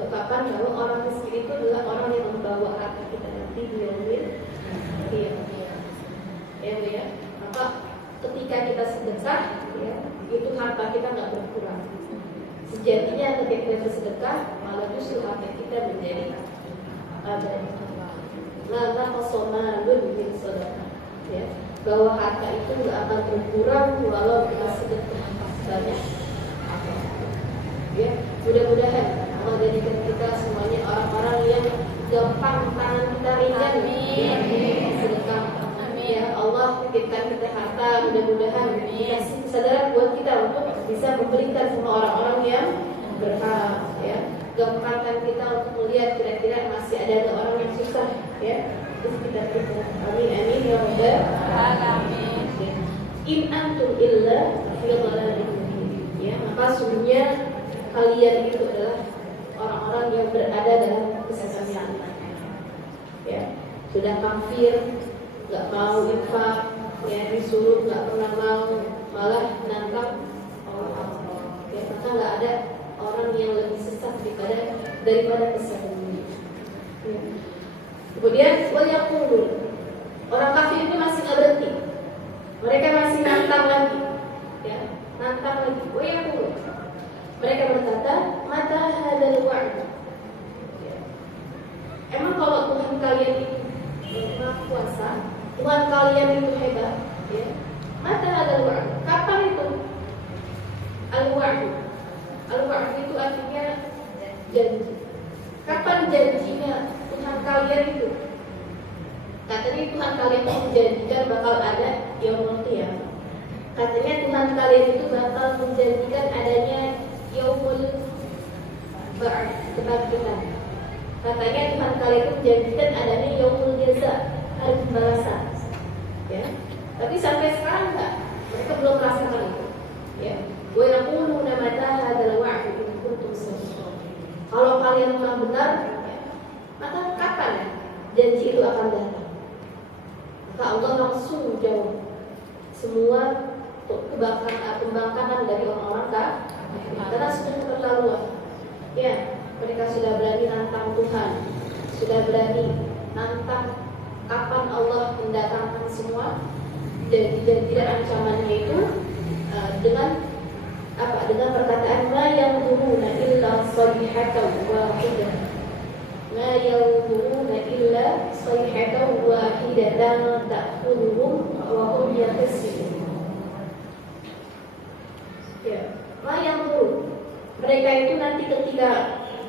ungkapan bahwa orang miskin itu adalah orang yang membawa harta kita nanti di yaumil qiyamah. Ya. Maka ketika kita sedekah, ya, itu harta kita nggak berkurang. Sejatinya ketika kita bersedekah, malah justru harta kita menjadi abadi. Lana kosoma lebih sedekah. Ya, bahwa harta itu nggak akan berkurang walau kita sedekah banyak. Ya, mudah-mudahan Allah jadikan kita semuanya orang-orang yang gampang tangan kita ringan sedekah. Ya Allah titipkan kita harta, mudah-mudahan kasih kesadaran buat kita untuk bisa memberikan semua orang-orang yang berhak. Ya, gampangkan kita untuk melihat kira-kira masih ada orang yang susah. Ya, terus kita. Amin ya rabbal alamin. In antum illa fi dhalalin mubin. Ya, maka sungguhnya kalian itu adalah orang-orang yang berada dalam kesesatan. Ya, sudah kafir, nggak mau infak, ya disuruh nggak pernah mau, malah nantang Allah. Ya, maka nggak ada orang yang lebih sesat daripada kesesatan ini. Ya. Kemudian wayaqulun, orang kafir itu masih nggak berhenti, mereka masih nantang lagi, ya, nantang lagi. Wayaqulun, mereka berkata, mata hadzal wa'd. Emang kalau Tuhan kalian itu Maha Kuasa, Tuhan kalian itu hebat, ya. Mata hadzal wa'd. Kapan itu? Al-wa'd. Al-wa'd itu artinya janji. Kapan janjinya Tuhan kalian itu? Katanya Tuhan kalian itu menjanjikan bakal ada yaumul qiyamah. Katanya Tuhan kalian itu bakal menjanjikan adanya yaumul ba'd, kebangkitan. Katanya Tuhan kalian itu menjanjikan adanya yaumul jaza, hari pembalasan. Ya. Tapi sampai sekarang enggak, mereka belum merasakan itu. Ya. Wa yaquluna mata hadzal wa'd in kuntum shadiqin. Kalau kalian memang benar, ya, maka kapan janji itu akan datang? Maka Allah langsung jawab semua pembangkangan dari orang-orang kafir, karena sudah keterlaluan. Ya, mereka sudah berani nantang Tuhan, sudah berani nantang kapan Allah mendatangkan semua dan ancamannya itu dengan apa? Dengan perkataan la yanzuruna illa sayhatan wahidah. La yanzuruna illa sayhatan wahidatan ta'khudhuhum wa hum yakhsisun. Ya, la yanzurun. Mereka itu nanti ketika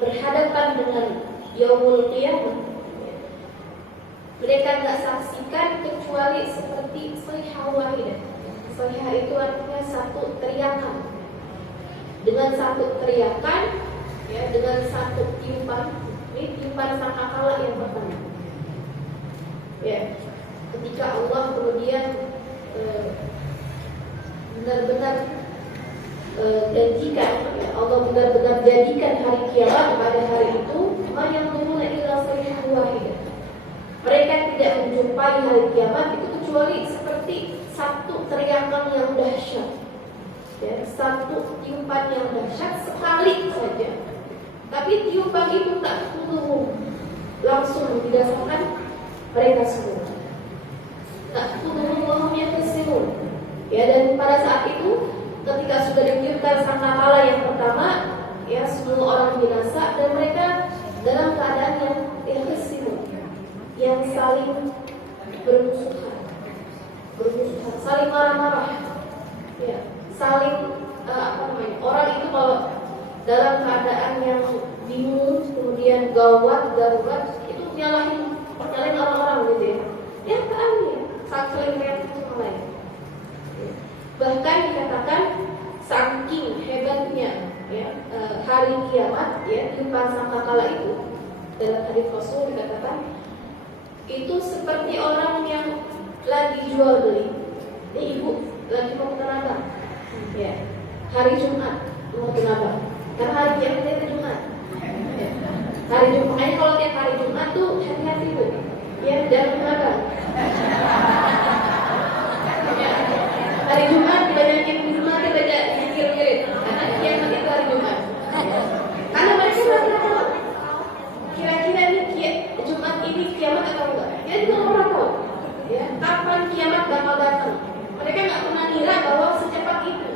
berhadapan dengan yaumul qiyamah, mereka enggak saksikan kecuali seperti sayhah wahidah. Sayhah itu artinya satu teriakan. Dengan satu teriakan, ya, dengan satu tiupan, ini tiupan sangkakala yang pertama. Ya, ketika Allah kemudian benar-benar janjikan, ya, Allah benar-benar jadikan hari kiamat pada hari itu, ma yang menuna illa sayhah wahidah. jumpai hari kiamat itu kecuali seperti satu teriakan yang dahsyat, ya, satu tiupan yang dahsyat sekali saja. Tapi tiupan itu tak turun langsung dirasakan mereka semua. Tak turun wahum yakhsimun. Ya, dan pada saat itu ketika sudah ditiupkan sangkakala yang pertama, ya, semua orang binasa dan mereka dalam keadaan yang yakhsimun, yang saling bermusuhan, saling marah-marah, ya, saling orang itu kalau dalam keadaan yang bingung, kemudian gawat, darurat, itu nyalahin orang-orang gitu ya. Ya kan ya, saling reaksi sama lain. Bahkan dikatakan saking hebatnya, ya, hari kiamat, ya, tiupan sangkakala itu dalam hadis Rasul dikatakan itu seperti orang yang lagi jual beli. Ini ibu lagi mau ke Tanah Abang, ya, hari Jumat mau ke Tanah Abang. Karena hari kiamat itu Jumat, ya. Hari Jumat, makanya kalau tiap hari Jumat tuh hati-hati bu, ya, jangan ke Tanah Abang. Ya. Hari Jumat dibanyakin Jumat kita baca zikir-zikir, karena kiamat itu hari Jumat. Karena mereka nggak tahu kira-kira ini Jumat ini kiamat atau enggak. Jadi nggak pernah tahu, ya, kapan kiamat bakal datang. Mereka nggak pernah kira bahwa secepat itu.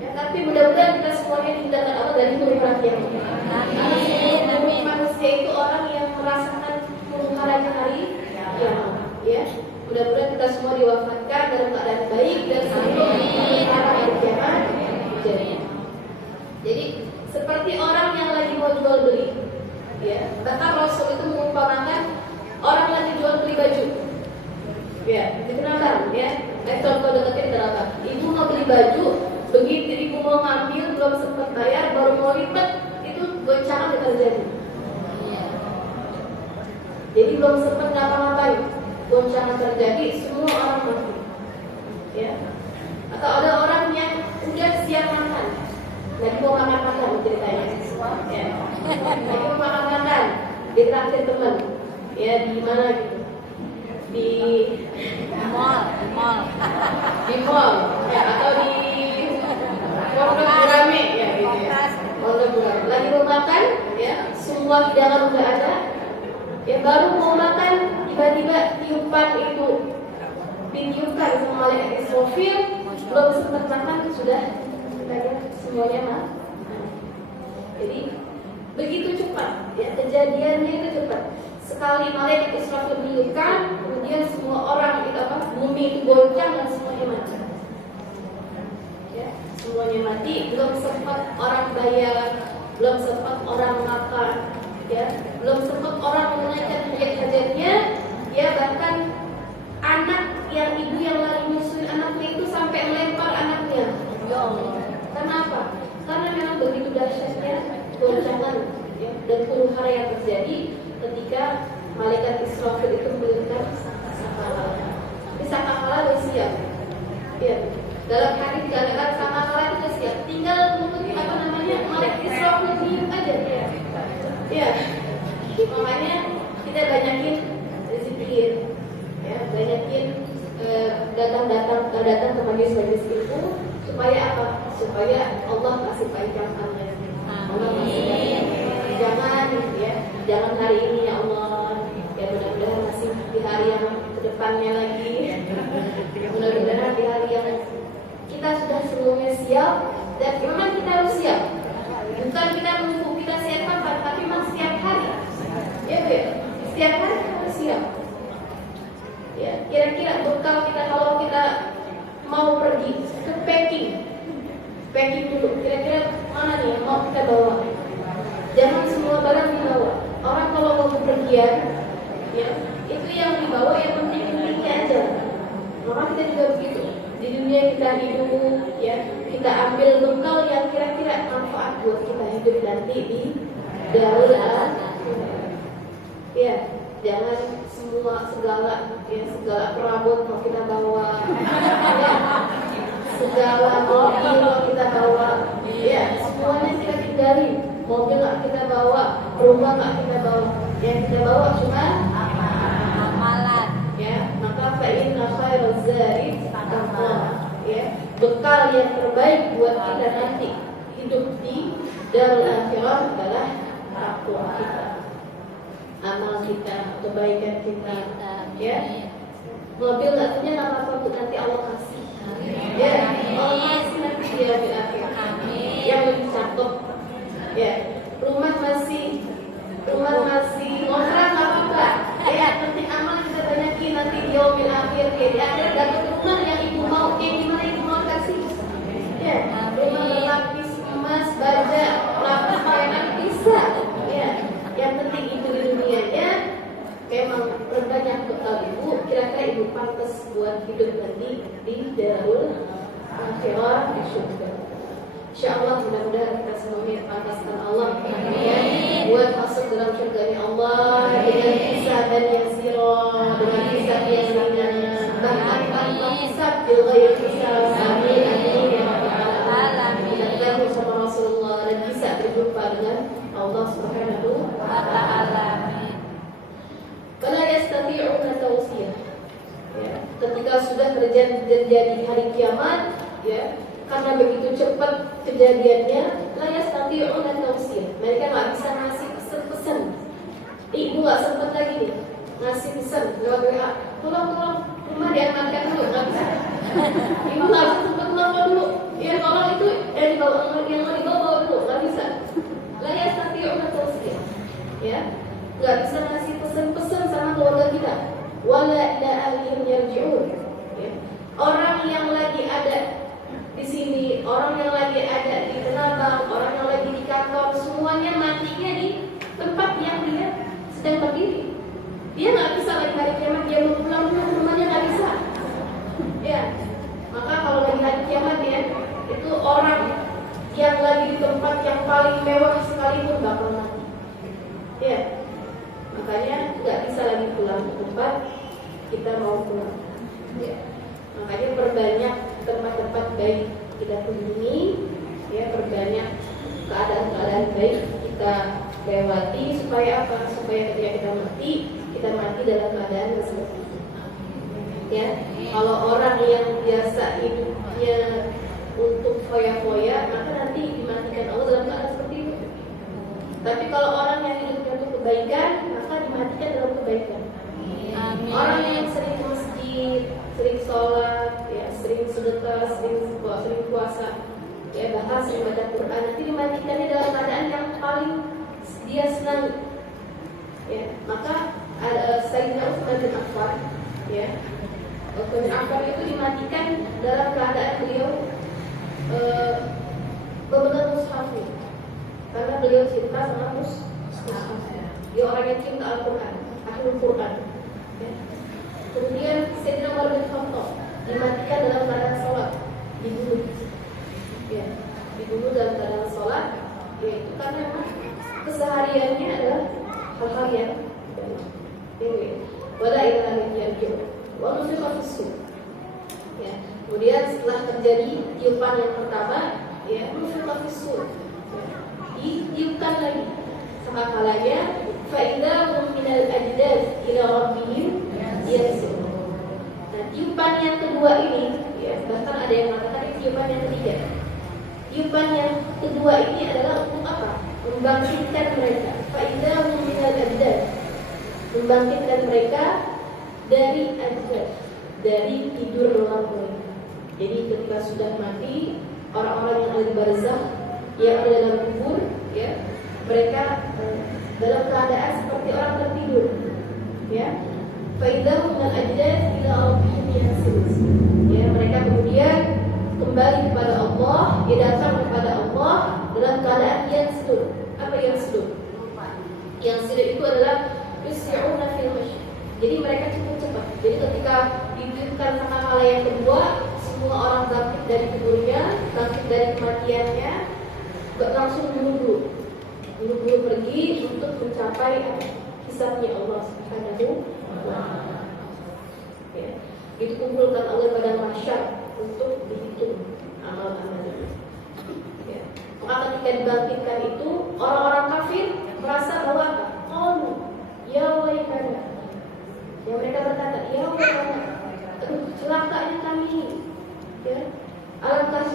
Ya, tapi mudah-mudahan kita semuanya dihindarkan Allah dari huru-hara kiamat. Amin. Manusia itu orang yang merasakan huru-haranya hari kiamat. Ya, mudah-mudahan kita semua diwafatkan dalam keadaan baik dan sebelum huru-hara hari kiamat. Jadi seperti orang yang lagi mau jual beli, ya, bahkan Rasul itu mengumpamakan orang lagi jual beli baju. Ya, dikenalkan, ya. Contoh deketin kenapa? Ibu mau beli baju, begitu ibu mau ngambil belum sempat bayar, baru mau lipat, itu goncangan udah terjadi. Jadi belum sempat ngapa-ngapain, goncangan terjadi, semua orang mati. Ya. Atau ada orang yang udah siap makan, lagi mau makan ceritanya. Ya. Lagi mau makan, ditraktir teman, ya, di mana gitu. Di Mall. Ya, atau di Pondok Gurame, ya, gitu ya. Pondok Gurame lagi mau makan, ya, semua hidangan udah ada, ya, baru mau makan tiba-tiba tiupan itu ditiupkan sama malaikat Israfil, belum sempat makan sudah semuanya mati. Jadi begitu cepat, ya, kejadiannya itu cepat. Sekali malaikat Israfil meniupkan, kemudian semua orang itu bumi itu goncang dan semuanya mati. Ya, semuanya mati, belum sempat orang bayar, belum sempat orang makan, ya, belum sempat orang menunaikan hajat-hajatnya, ya, bahkan anak yang ibu yang lagi nyusuin anaknya itu sampai melempar anaknya. Ya Allah. Kenapa? Karena memang begitu dahsyatnya goncangan, ya, dan huru-hara yang terjadi ketika malaikat Israfil itu memberikan sangkakala. Tapi sangkakala sudah siap. Ya, dalam hadis dikatakan sangkakala itu sudah siap. Tinggal menunggu malaikat Israfil diam aja. Ya, makanya kita banyakin zikir, ya, banyakin datang ke majelis-majelis itu supaya apa? Supaya Allah kasih kaitannya. Allah kasih kaitannya. Jangan, ya, jangan hari ini ya Allah, ya, mudah-mudahan masih di hari yang kedepannya lagi, mudah-mudahan di hari yang kita sudah seluruhnya siap. Dan memang kita harus siap, bukan kita menunggu kita siap kapan, tapi memang setiap hari, ya, setiap hari kita harus siap. Ya, kira-kira bekal kita kalau kita mau pergi ke packing dulu. Kira-kira mana nih yang mau kita bawa? Jangan semua barang dibawa. Orang kalau mau bepergian, ya, itu yang dibawa yang penting-pentingnya aja. Maka kita juga begitu. Di dunia kita hidup, ya, kita ambil bekal yang kira-kira manfaat buat kita hidup nanti di darul akhirah. Ya, jangan segala perabot mau kita bawa, ya, segala mobil mau kita bawa, ya, semuanya kita tinggalin. Mobil nggak kita bawa, rumah nggak kita bawa, yang kita bawa cuma Amalan. Ya, bekal yang terbaik buat kita nanti hidup di darul akhirah adalah takwa kita, amal kita, kebaikan kita. Ya, mobil nggak punya nggak apa-apa, untuk nanti Allah kasih. Ya, Allah kasih nanti dia di akhir. Yang lebih cakep. Ya, rumah masih ngontrak nggak apa-apa. Ya, nanti amal kita banyakin nanti di yaumil akhir. Ya, di akhir dapat rumah yang ibu mau, gimana ibu mau kasih. Ya, rumah berlapis emas, baja, lapis enak bisa. Ya, yang penting itu di dunia ya. Memang berbanyak bekal ibu, kira-kira ibu pantas buat hidup nanti di darul akhirah di surga. Insyaallah mudah-mudahan kita semuanya pantaskan Allah ya, buat masuk dalam surga Allah dengan hisab dan yang sirah, dengan hisab yang ringan, bahkan tanpa hisab juga yang hisab. Amin amin ya rabbal alamin. Dan bersama Rasulullah dan bisa berjumpa dengan Allah Subhanahu wa taala. Wala yastati'una tawsiyah. Ya, ketika sudah terjadi hari kiamat, ya, karena begitu cepat kejadiannya, la yastati'una tawsiyah. Mereka nggak bisa ngasih pesan-pesan. Ibu nggak sempat lagi nih ngasih pesan lewat WA. Tolong rumah diamankan dulu, nggak bisa. Ibu nggak sempat ngomong dulu. Ya tolong itu yang mau dibawa dulu, nggak bisa. La yastati'una tawsiyah. Ya. Nggak bisa ngasih pesan-pesan sama keluarga kita. Wala ila ahlihim yarji'un. Ya. Orang yang lagi ada di sini, orang yang lagi ada di Tanabang, orang yang lagi di kantor, semuanya matinya di tempat yang dia sedang berdiri. Dia nggak bisa lagi hari kiamat dia mau pulang ke rumahnya, nggak bisa. Ya, maka kalau lagi hari kiamat ya, itu orang yang lagi di tempat yang paling mewah sekalipun bakal mati. Ya. Makanya nggak bisa lagi pulang ke tempat kita mau pulang. Ya. Makanya perbanyak tempat-tempat baik kita kunjungi, ya, perbanyak keadaan-keadaan baik kita lewati supaya apa? Supaya ketika kita mati dalam keadaan seperti itu. Ya, kalau orang yang biasa hidupnya untuk foya-foya, maka nanti dimatikan Allah dalam keadaan seperti itu. Tapi kalau orang yang hidupnya untuk kebaikan, maka dimatikan dalam kebaikan. Amin. Orang yang sering ke masjid, sering sholat, ya, sering sedekah, sering puasa, ya, bahkan sering baca Quran, nanti dimatikannya dalam keadaan yang paling dia senang. Ya, maka Sayyidina Utsman bin Affan, ya, Utsman bin Affan itu dimatikan dalam keadaan beliau benar-benar mushafir. Karena beliau cinta sama mushaf. Dia orang yang cinta Al-Quran, ahlul Quran. Ya. Kemudian Sayyidina Umar bin Khattab dimatikan dalam keadaan sholat, dibunuh. Ya, dibunuh dalam keadaan sholat, yaitu karena memang kesehariannya adalah hal-hal yang wala ilaha illallah wa nufiqa fis-sur. Ya, kemudian setelah terjadi tiupan yang pertama, ya, nufiqa fis-sur. Ditiupkan lagi sakakalanya fa'idahum minal ajdad ila rabbihim yansilun. Nah, tiupan yang kedua ini, ya, bahkan ada yang mengatakan tiupan yang ketiga. Tiupan yang kedua ini adalah untuk apa? Membangkitkan mereka. Fa'idahum minal ajdad, membangkitkan mereka dari ajdad, dari tidur lelap mereka. Jadi ketika sudah mati, orang-orang yang ada di barzakh, yang ada dalam kubur, ya, mereka dalam keadaan seperti orang tertidur, ya. Faidahum minal ajdad ila rabbihim yansilun. Ya, mereka kemudian kembali kepada Allah, dia datang kepada Allah dalam keadaan yansilun. Apa yansilun? Yansilun itu adalah yusri'una fil mashi. Jadi mereka cepat-cepat. Jadi ketika ditiupkan sangkakala yang kedua, semua orang bangkit dari kuburnya, bangkit dari kematiannya, langsung buru-buru pergi untuk mencapai hisabnya Allah Subhanahu wa ta'ala. Ya, dikumpulkan Allah pada mahsyar untuk dihitung amal-amalnya. Ya. Maka ketika dibangkitkan itu, orang-orang kafir merasa bahwa qalu ya wailana. Ya, mereka berkata, ya wailana, aduh celakanya kami. Ya. Alangkah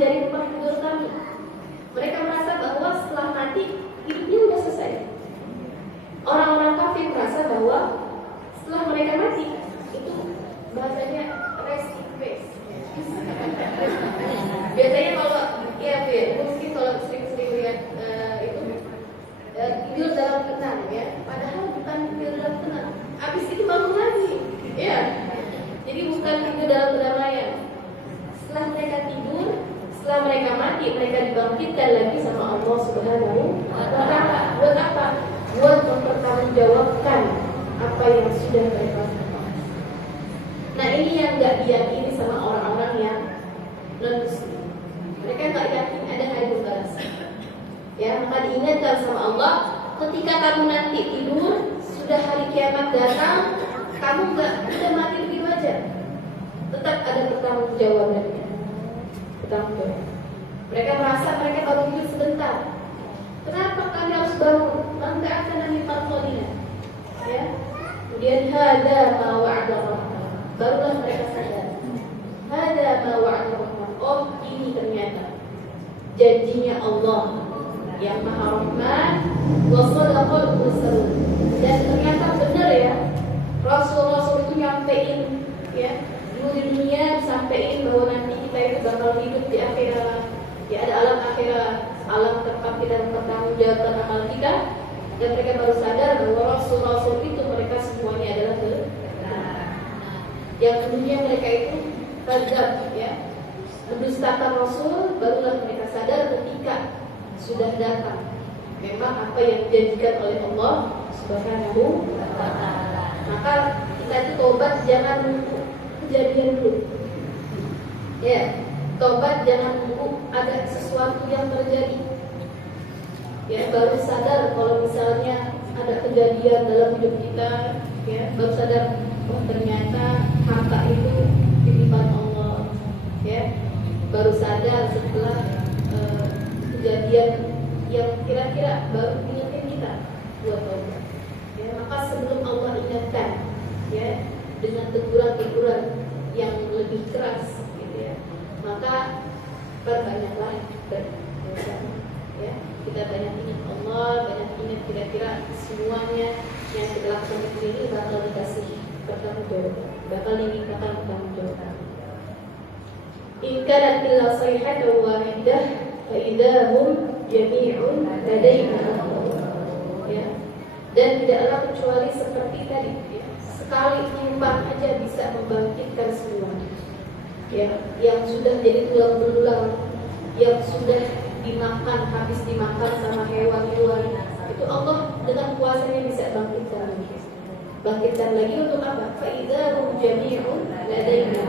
menjadi tempat tidur kami. Mereka merasa bahwa setelah mati hidupnya sudah selesai. Orang-orang kafir merasa bahwa setelah mereka mati itu bahasanya rest in peace. Biasanya kalau mungkin kalau sering-sering lihat itu tidur dalam tenang ya, padahal bukan tidur dalam tenang. Habis itu bangun lagi, ya. Jadi bukan tidur dalam kedamaian. Setelah mereka tidur, setelah mereka mati, mereka dibangkitkan lagi sama Allah Subhanahu wa Ta'ala. Buat apa? Buat mempertanggungjawabkan apa yang sudah mereka lakukan. Nah, ini yang nggak diyakini sama orang-orang yang non-Muslim. Mereka nggak yakin ada hari pembalasan. Ya, maka diingatkan sama Allah, ketika kamu nanti tidur, sudah hari kiamat datang, kamu nggak udah mati begitu aja. Tetap ada pertanggungjawabannya. Mereka merasa mereka baru tidur sebentar. Kenapa kami harus bangun? Maka akan kami parkolina. Ya, kemudian hada ma wa'ada Rahman. Barulah mereka sadar. Hada ma wa'ada Rahman. Oh, ini ternyata janjinya Allah yang Maha Rahman wa sadaqal mursalun. Dan ternyata benar ya, Rasul-Rasul itu nyampein ya, di dunia disampaikan bahwa nanti kita itu bakal hidup di akhirat. Ya, ada alam akhirat, alam tempat kita mempertanggungjawabkan amal kita. Dan mereka baru sadar bahwa Rasul-Rasul itu mereka semuanya adalah kebenaran. Yang kedua mereka itu kadzab ya, mendustakan Rasul. Barulah mereka sadar ketika sudah datang memang apa yang dijanjikan oleh Allah Subhanahu wa Ta'ala. Maka kita itu tobat jangan nunggu kejadian dulu. Ya, tobat jangan nunggu ada sesuatu yang terjadi. Ya, baru sadar kalau misalnya ada kejadian dalam hidup kita, ya, baru sadar oh ternyata harta itu titipan Allah. Ya, baru sadar setelah kejadian yang kira-kira baru ingetin kita buat tobat. Ya, maka sebelum Allah ingatkan, ya, dengan teguran-teguran yang lebih keras, gitu ya, maka perbanyaklah berdosa. Ya, kita banyak ingat Allah, banyak ingat kira-kira semuanya yang kita lakukan ini bakal dikasih pertanggungjawaban, bakal dimintakan pertanggungjawaban. In kanat illa sayhatan wahidah fa idahum jami'un ladaina. Ya. Dan tidaklah kecuali seperti tadi, ya. Sekali timbang aja bisa membangkitkan semuanya. Ya, yang sudah jadi tulang belulang, yang sudah dimakan, habis dimakan sama hewan-hewan, itu Allah dengan kuasanya bisa bangkitkan lagi. Bangkitkan lagi untuk apa? Fa idahum jami'un ladaina.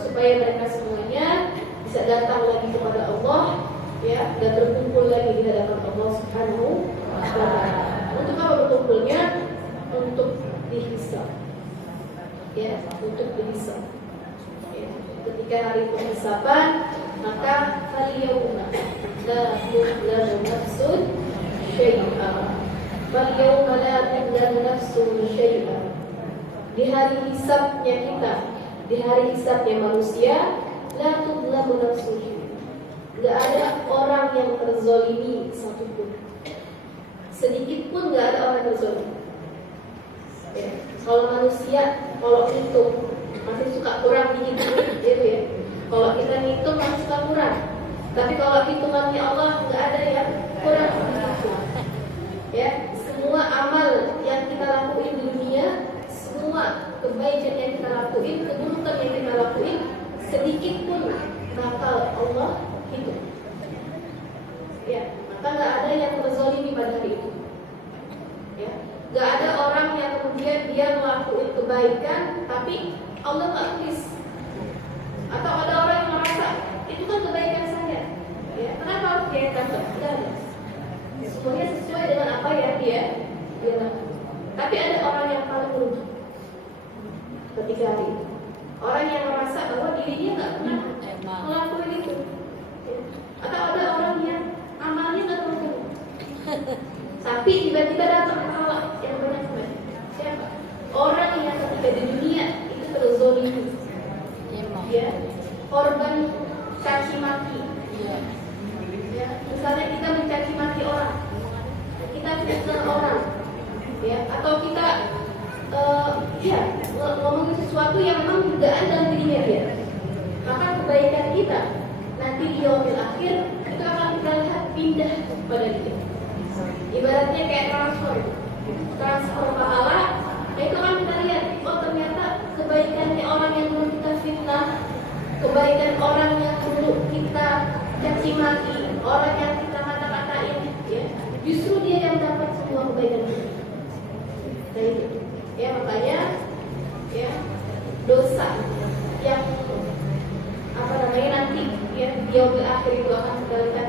Supaya mereka semuanya bisa datang lagi kepada Allah, ya, dan berkumpul lagi di hadapan Allah Subhanahu wa Ta'ala. Untuk apa berkumpulnya? Untuk dihisab. Ya, untuk dihisab. Ya, ketika hari penghisaban, maka al-yawma la tuzlamu nafsun syai'a. Al-yawma la tuzlamu nafsun syai'a. Di hari hisabnya kita, di hari hisabnya manusia, la tuzlamu nafsun syai'a. Gak ada orang yang terzolimi satupun. Sedikit pun gak ada orang yang terzolimi. Ya. Kalau manusia, kalau hitung masih suka kurang dikit, gitu ya. Kalau kita hitung masih suka kurang. Tapi kalau hitungannya Allah gak ada yang kurang. Ya, semua amal yang kita lakuin di dunia, semua kebaikan yang kita lakuin, keburukan yang kita lakuin, sedikit pun bakal Allah itu. Ya, maka nggak ada yang terzolimi pada hari itu. Ya, nggak ada orang yang kemudian dia melakukan kebaikan, tapi Allah nggak tulis. Atau ada orang yang merasa itu kan kebaikan saya. Ya, kenapa harus dia tangkap? Tidak ada. Semuanya sesuai dengan apa yang dia lakukan. Tapi ada orang yang paling beruntung ketika hari itu. Orang yang merasa bahwa dirinya nggak pernah melakukan itu. Atau ada orang yang amalnya nggak terlalu, tapi tiba-tiba datang pahala yang banyak sekali. Siapa? Orang yang ketika di dunia itu terzolimi, ya, korban caci maki Ya, misalnya kita mencaci maki orang, kita fitnah orang, ya, atau kita ngomongin sesuatu yang memang dugaan dalam dirinya dia, maka kebaikan kita nanti di yaumil akhir itu akan kita lihat pindah kepada dia. Ibaratnya kayak transfer pahala. Nah, itu kan kita lihat, oh ternyata kebaikannya orang yang dulu kita fitnah, kebaikan orang yang dulu kita caci maki, orang yang kita kata-katain, ya, justru dia yang dapat semua kebaikan itu. Nah itu, ya makanya, ya dosa yang nanti, ya di yaumil akhir itu akan kita lihat,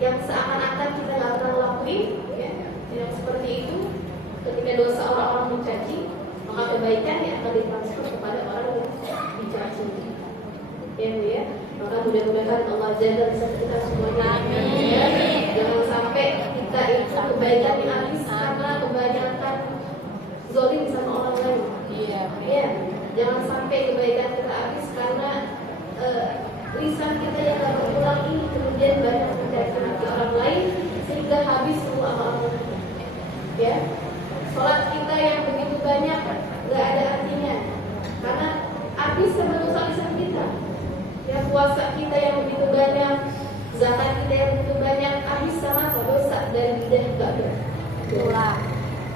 yang seakan-akan kita nggak pernah lakuin, ya, yang seperti itu. Ketika dosa orang-orang mencaci, maka kebaikan yang akan ditransfer kepada orang yang dicaci. Ya. Maka mudah-mudahan Allah jaga kita semuanya. Ya. Jangan sampai kita itu kebaikan yang habis karena kebanyakan zolim sama orang lain. Ya. Jangan sampai kebaikan kita habis karena lisan kita yang gak berulang ini kemudian banyak mencaci orang lain sehingga habis semua amal. Ya. Sholat kita yang begitu banyak gak ada artinya karena habis sama dosa lisan kita. Ya, puasa kita yang begitu banyak, zakat kita yang begitu banyak, habis sama dosa dan lidah gak ada.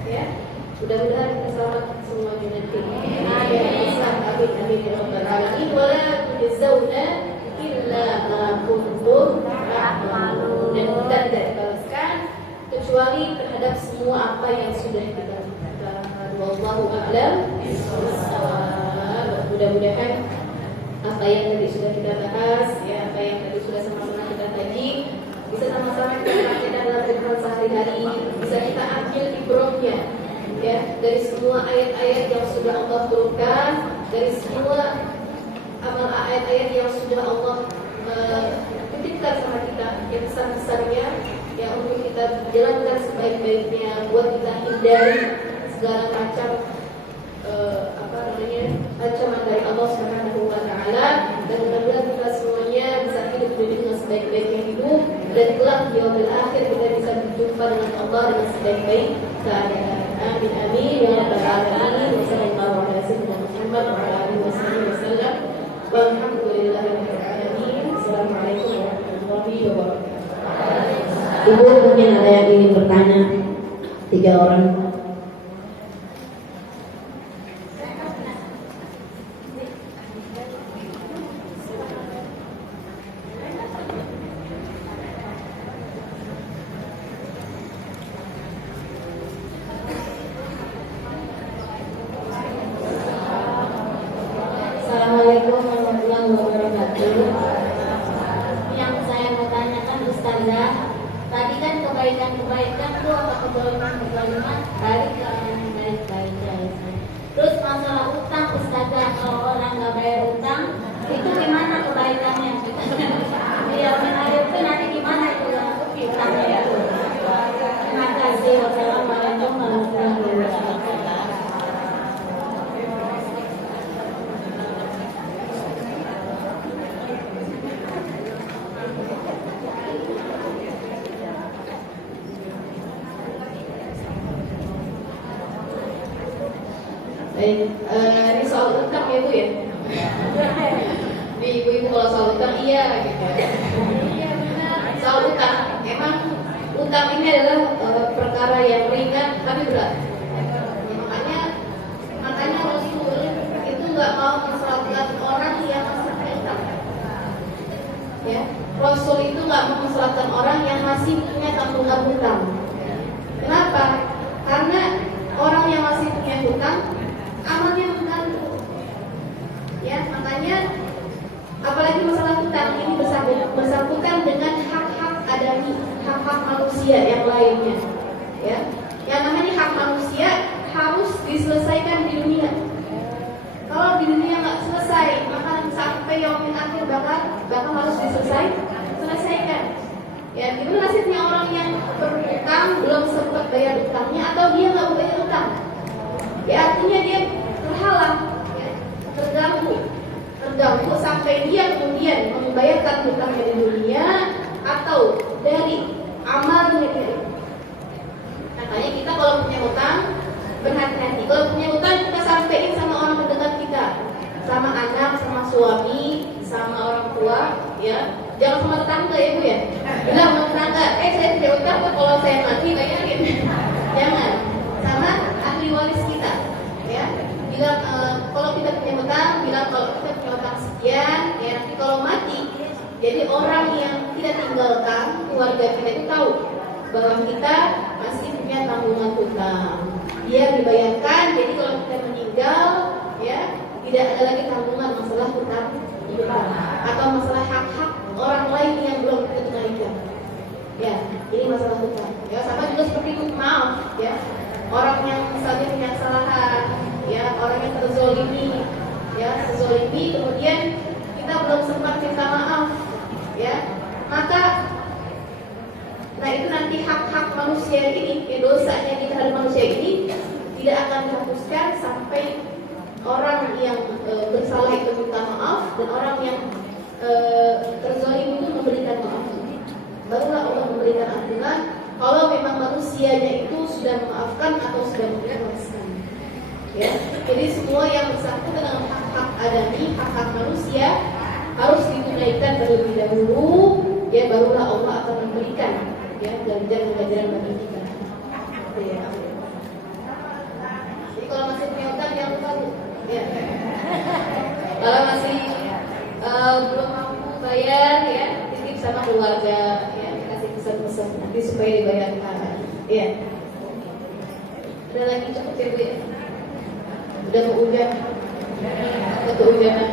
Ya, mudah-mudahan kita selamat semuanya nanti. Amin ya rabbal alamin. Wala tujzauna illa ma kuntum ta'malun. Dan kita tidak dibalaskan kecuali terhadap semua apa yang sudah kita lakukan. Wallahu a'lam bishawab. Mudah-mudahan apa yang tadi sudah kita bahas, ya, apa yang tadi sudah sama-sama kita kaji, bisa sama-sama kita praktekkan dalam kehidupan sehari-hari, bisa kita ambil ibrohnya, ya, dari semua ayat-ayat yang sudah Allah turunkan, dari semua amal ayat-ayat yang sudah Allah titipkan sama kita, yang besar-besarnya, yang untuk kita jalankan sebaik-baiknya, buat kita hindari segala macam ancaman dari Allah Subhanahu wa taala, dan mudah-mudahan kita semuanya bisa hidup dengan sebaik-baiknya hidup, dan kelak di yaumil akhir kita bisa berjumpa dengan Allah dengan sebaik-baik keadaan. Amin amin ya rabbal alamin. Wassallallahu ala sayyidina Muhammad wa ala alihi wasallam. Walhamdulillahirabbil alamin. Assalamualaikum warahmatullahi wabarakatuh. Ibu mungkin ada yang ingin bertanya, 3 orang. Assalamualaikum warahmatullahi wabarakatuh. Yang saya mau tanyakan Ustazah, tadi kan kebaikan itu atau kebaliman balik ke orang yang baik-baik ya. Terus masalah utang Ustazah, kalau orang nggak bayar utang itu gimana kebaikannya? Dia mengalir itu nanti gimana itu utangnya itu? Terima kasih. Wassalamualaikum warahmatullahi wabarakatuh. Ini soal utang ya Bu ya. Di ibu-ibu kalau soal utang iya gitu. Soal utang, emang utang ini adalah perkara yang ringan tapi berat. Makanya Rasul itu nggak mau mensolatkan orang yang masih punya utang. Ya, Rasul itu nggak mau mensolatkan orang yang masih punya tanggungan hutang. Kenapa? Karena orang yang masih punya hutang amalnya mengganggu, ya, makanya apalagi masalah hutang ini bersangkutan dengan hak-hak adami, hak-hak manusia yang lainnya, ya, yang namanya hak manusia harus diselesaikan di dunia. Kalau di dunia nggak selesai, maka sampai yaumil akhir bakal harus selesaikan. Ya, gimana nasibnya orang yang berutang belum sempat bayar utangnya atau dia nggak bayar utang? Ya artinya dia terhalang, ya, terganggu sampai dia kemudian membayarkan hutangnya di dunia atau dari amalnya dia. Makanya kita kalau punya hutang berhati-hati. Kalau punya hutang kita sampaikan sama orang terdekat kita, sama anak, sama suami, sama orang tua, ya. Jangan sama tetangga ya Bu ya. Bilang sama tetangga, saya punya hutang kok, kalau saya mati bayarin. Jangan. Sama ahli waris kita, ya. Bilang kalau kita punya hutang, bilang kalau kita punya hutang sekian, ya nanti kalau mati, jadi orang yang kita tinggalkan, keluarga kita itu tahu bahwa kita masih punya tanggungan hutang. Dia dibayarkan, jadi kalau kita meninggal, ya tidak ada lagi tanggungan masalah hutang atau masalah hak-hak orang lain yang belum kita tunaikan. Ya, ini masalah hutang. Ya, sama juga seperti itu, maaf, ya. Orang yang misalnya punya kesalahan, ya, orang yang terzolimi, ya, terzolimi, kemudian kita belum sempat minta maaf, ya, maka nah itu nanti hak-hak manusia ini, ya, dosanya kita terhadap manusia ini tidak akan dihapuskan sampai orang yang bersalah itu minta maaf dan orang yang terzolimi itu memberikan maaf. Barulah Allah memberikan ampunan kalau memang manusianya itu sudah memaafkan atau sudah mengikhlaskan. Ya, jadi semua yang bersangkutan dengan hak-hak adami, hak-hak manusia harus ditunaikan terlebih dahulu. Ya, barulah Allah akan memberikan ya ganjaran-ganjaran bagi kita. Ya. Jadi kalau masih punya utang jangan lupa Bu. Ya. Kalau masih belum mampu bayar, ya titip sama keluarga, ya kasih pesan-pesan nanti supaya dibayarkan. Ya. Ada lagi cukup ya Bu ya. Udah mau hujan. Atau kehujanan.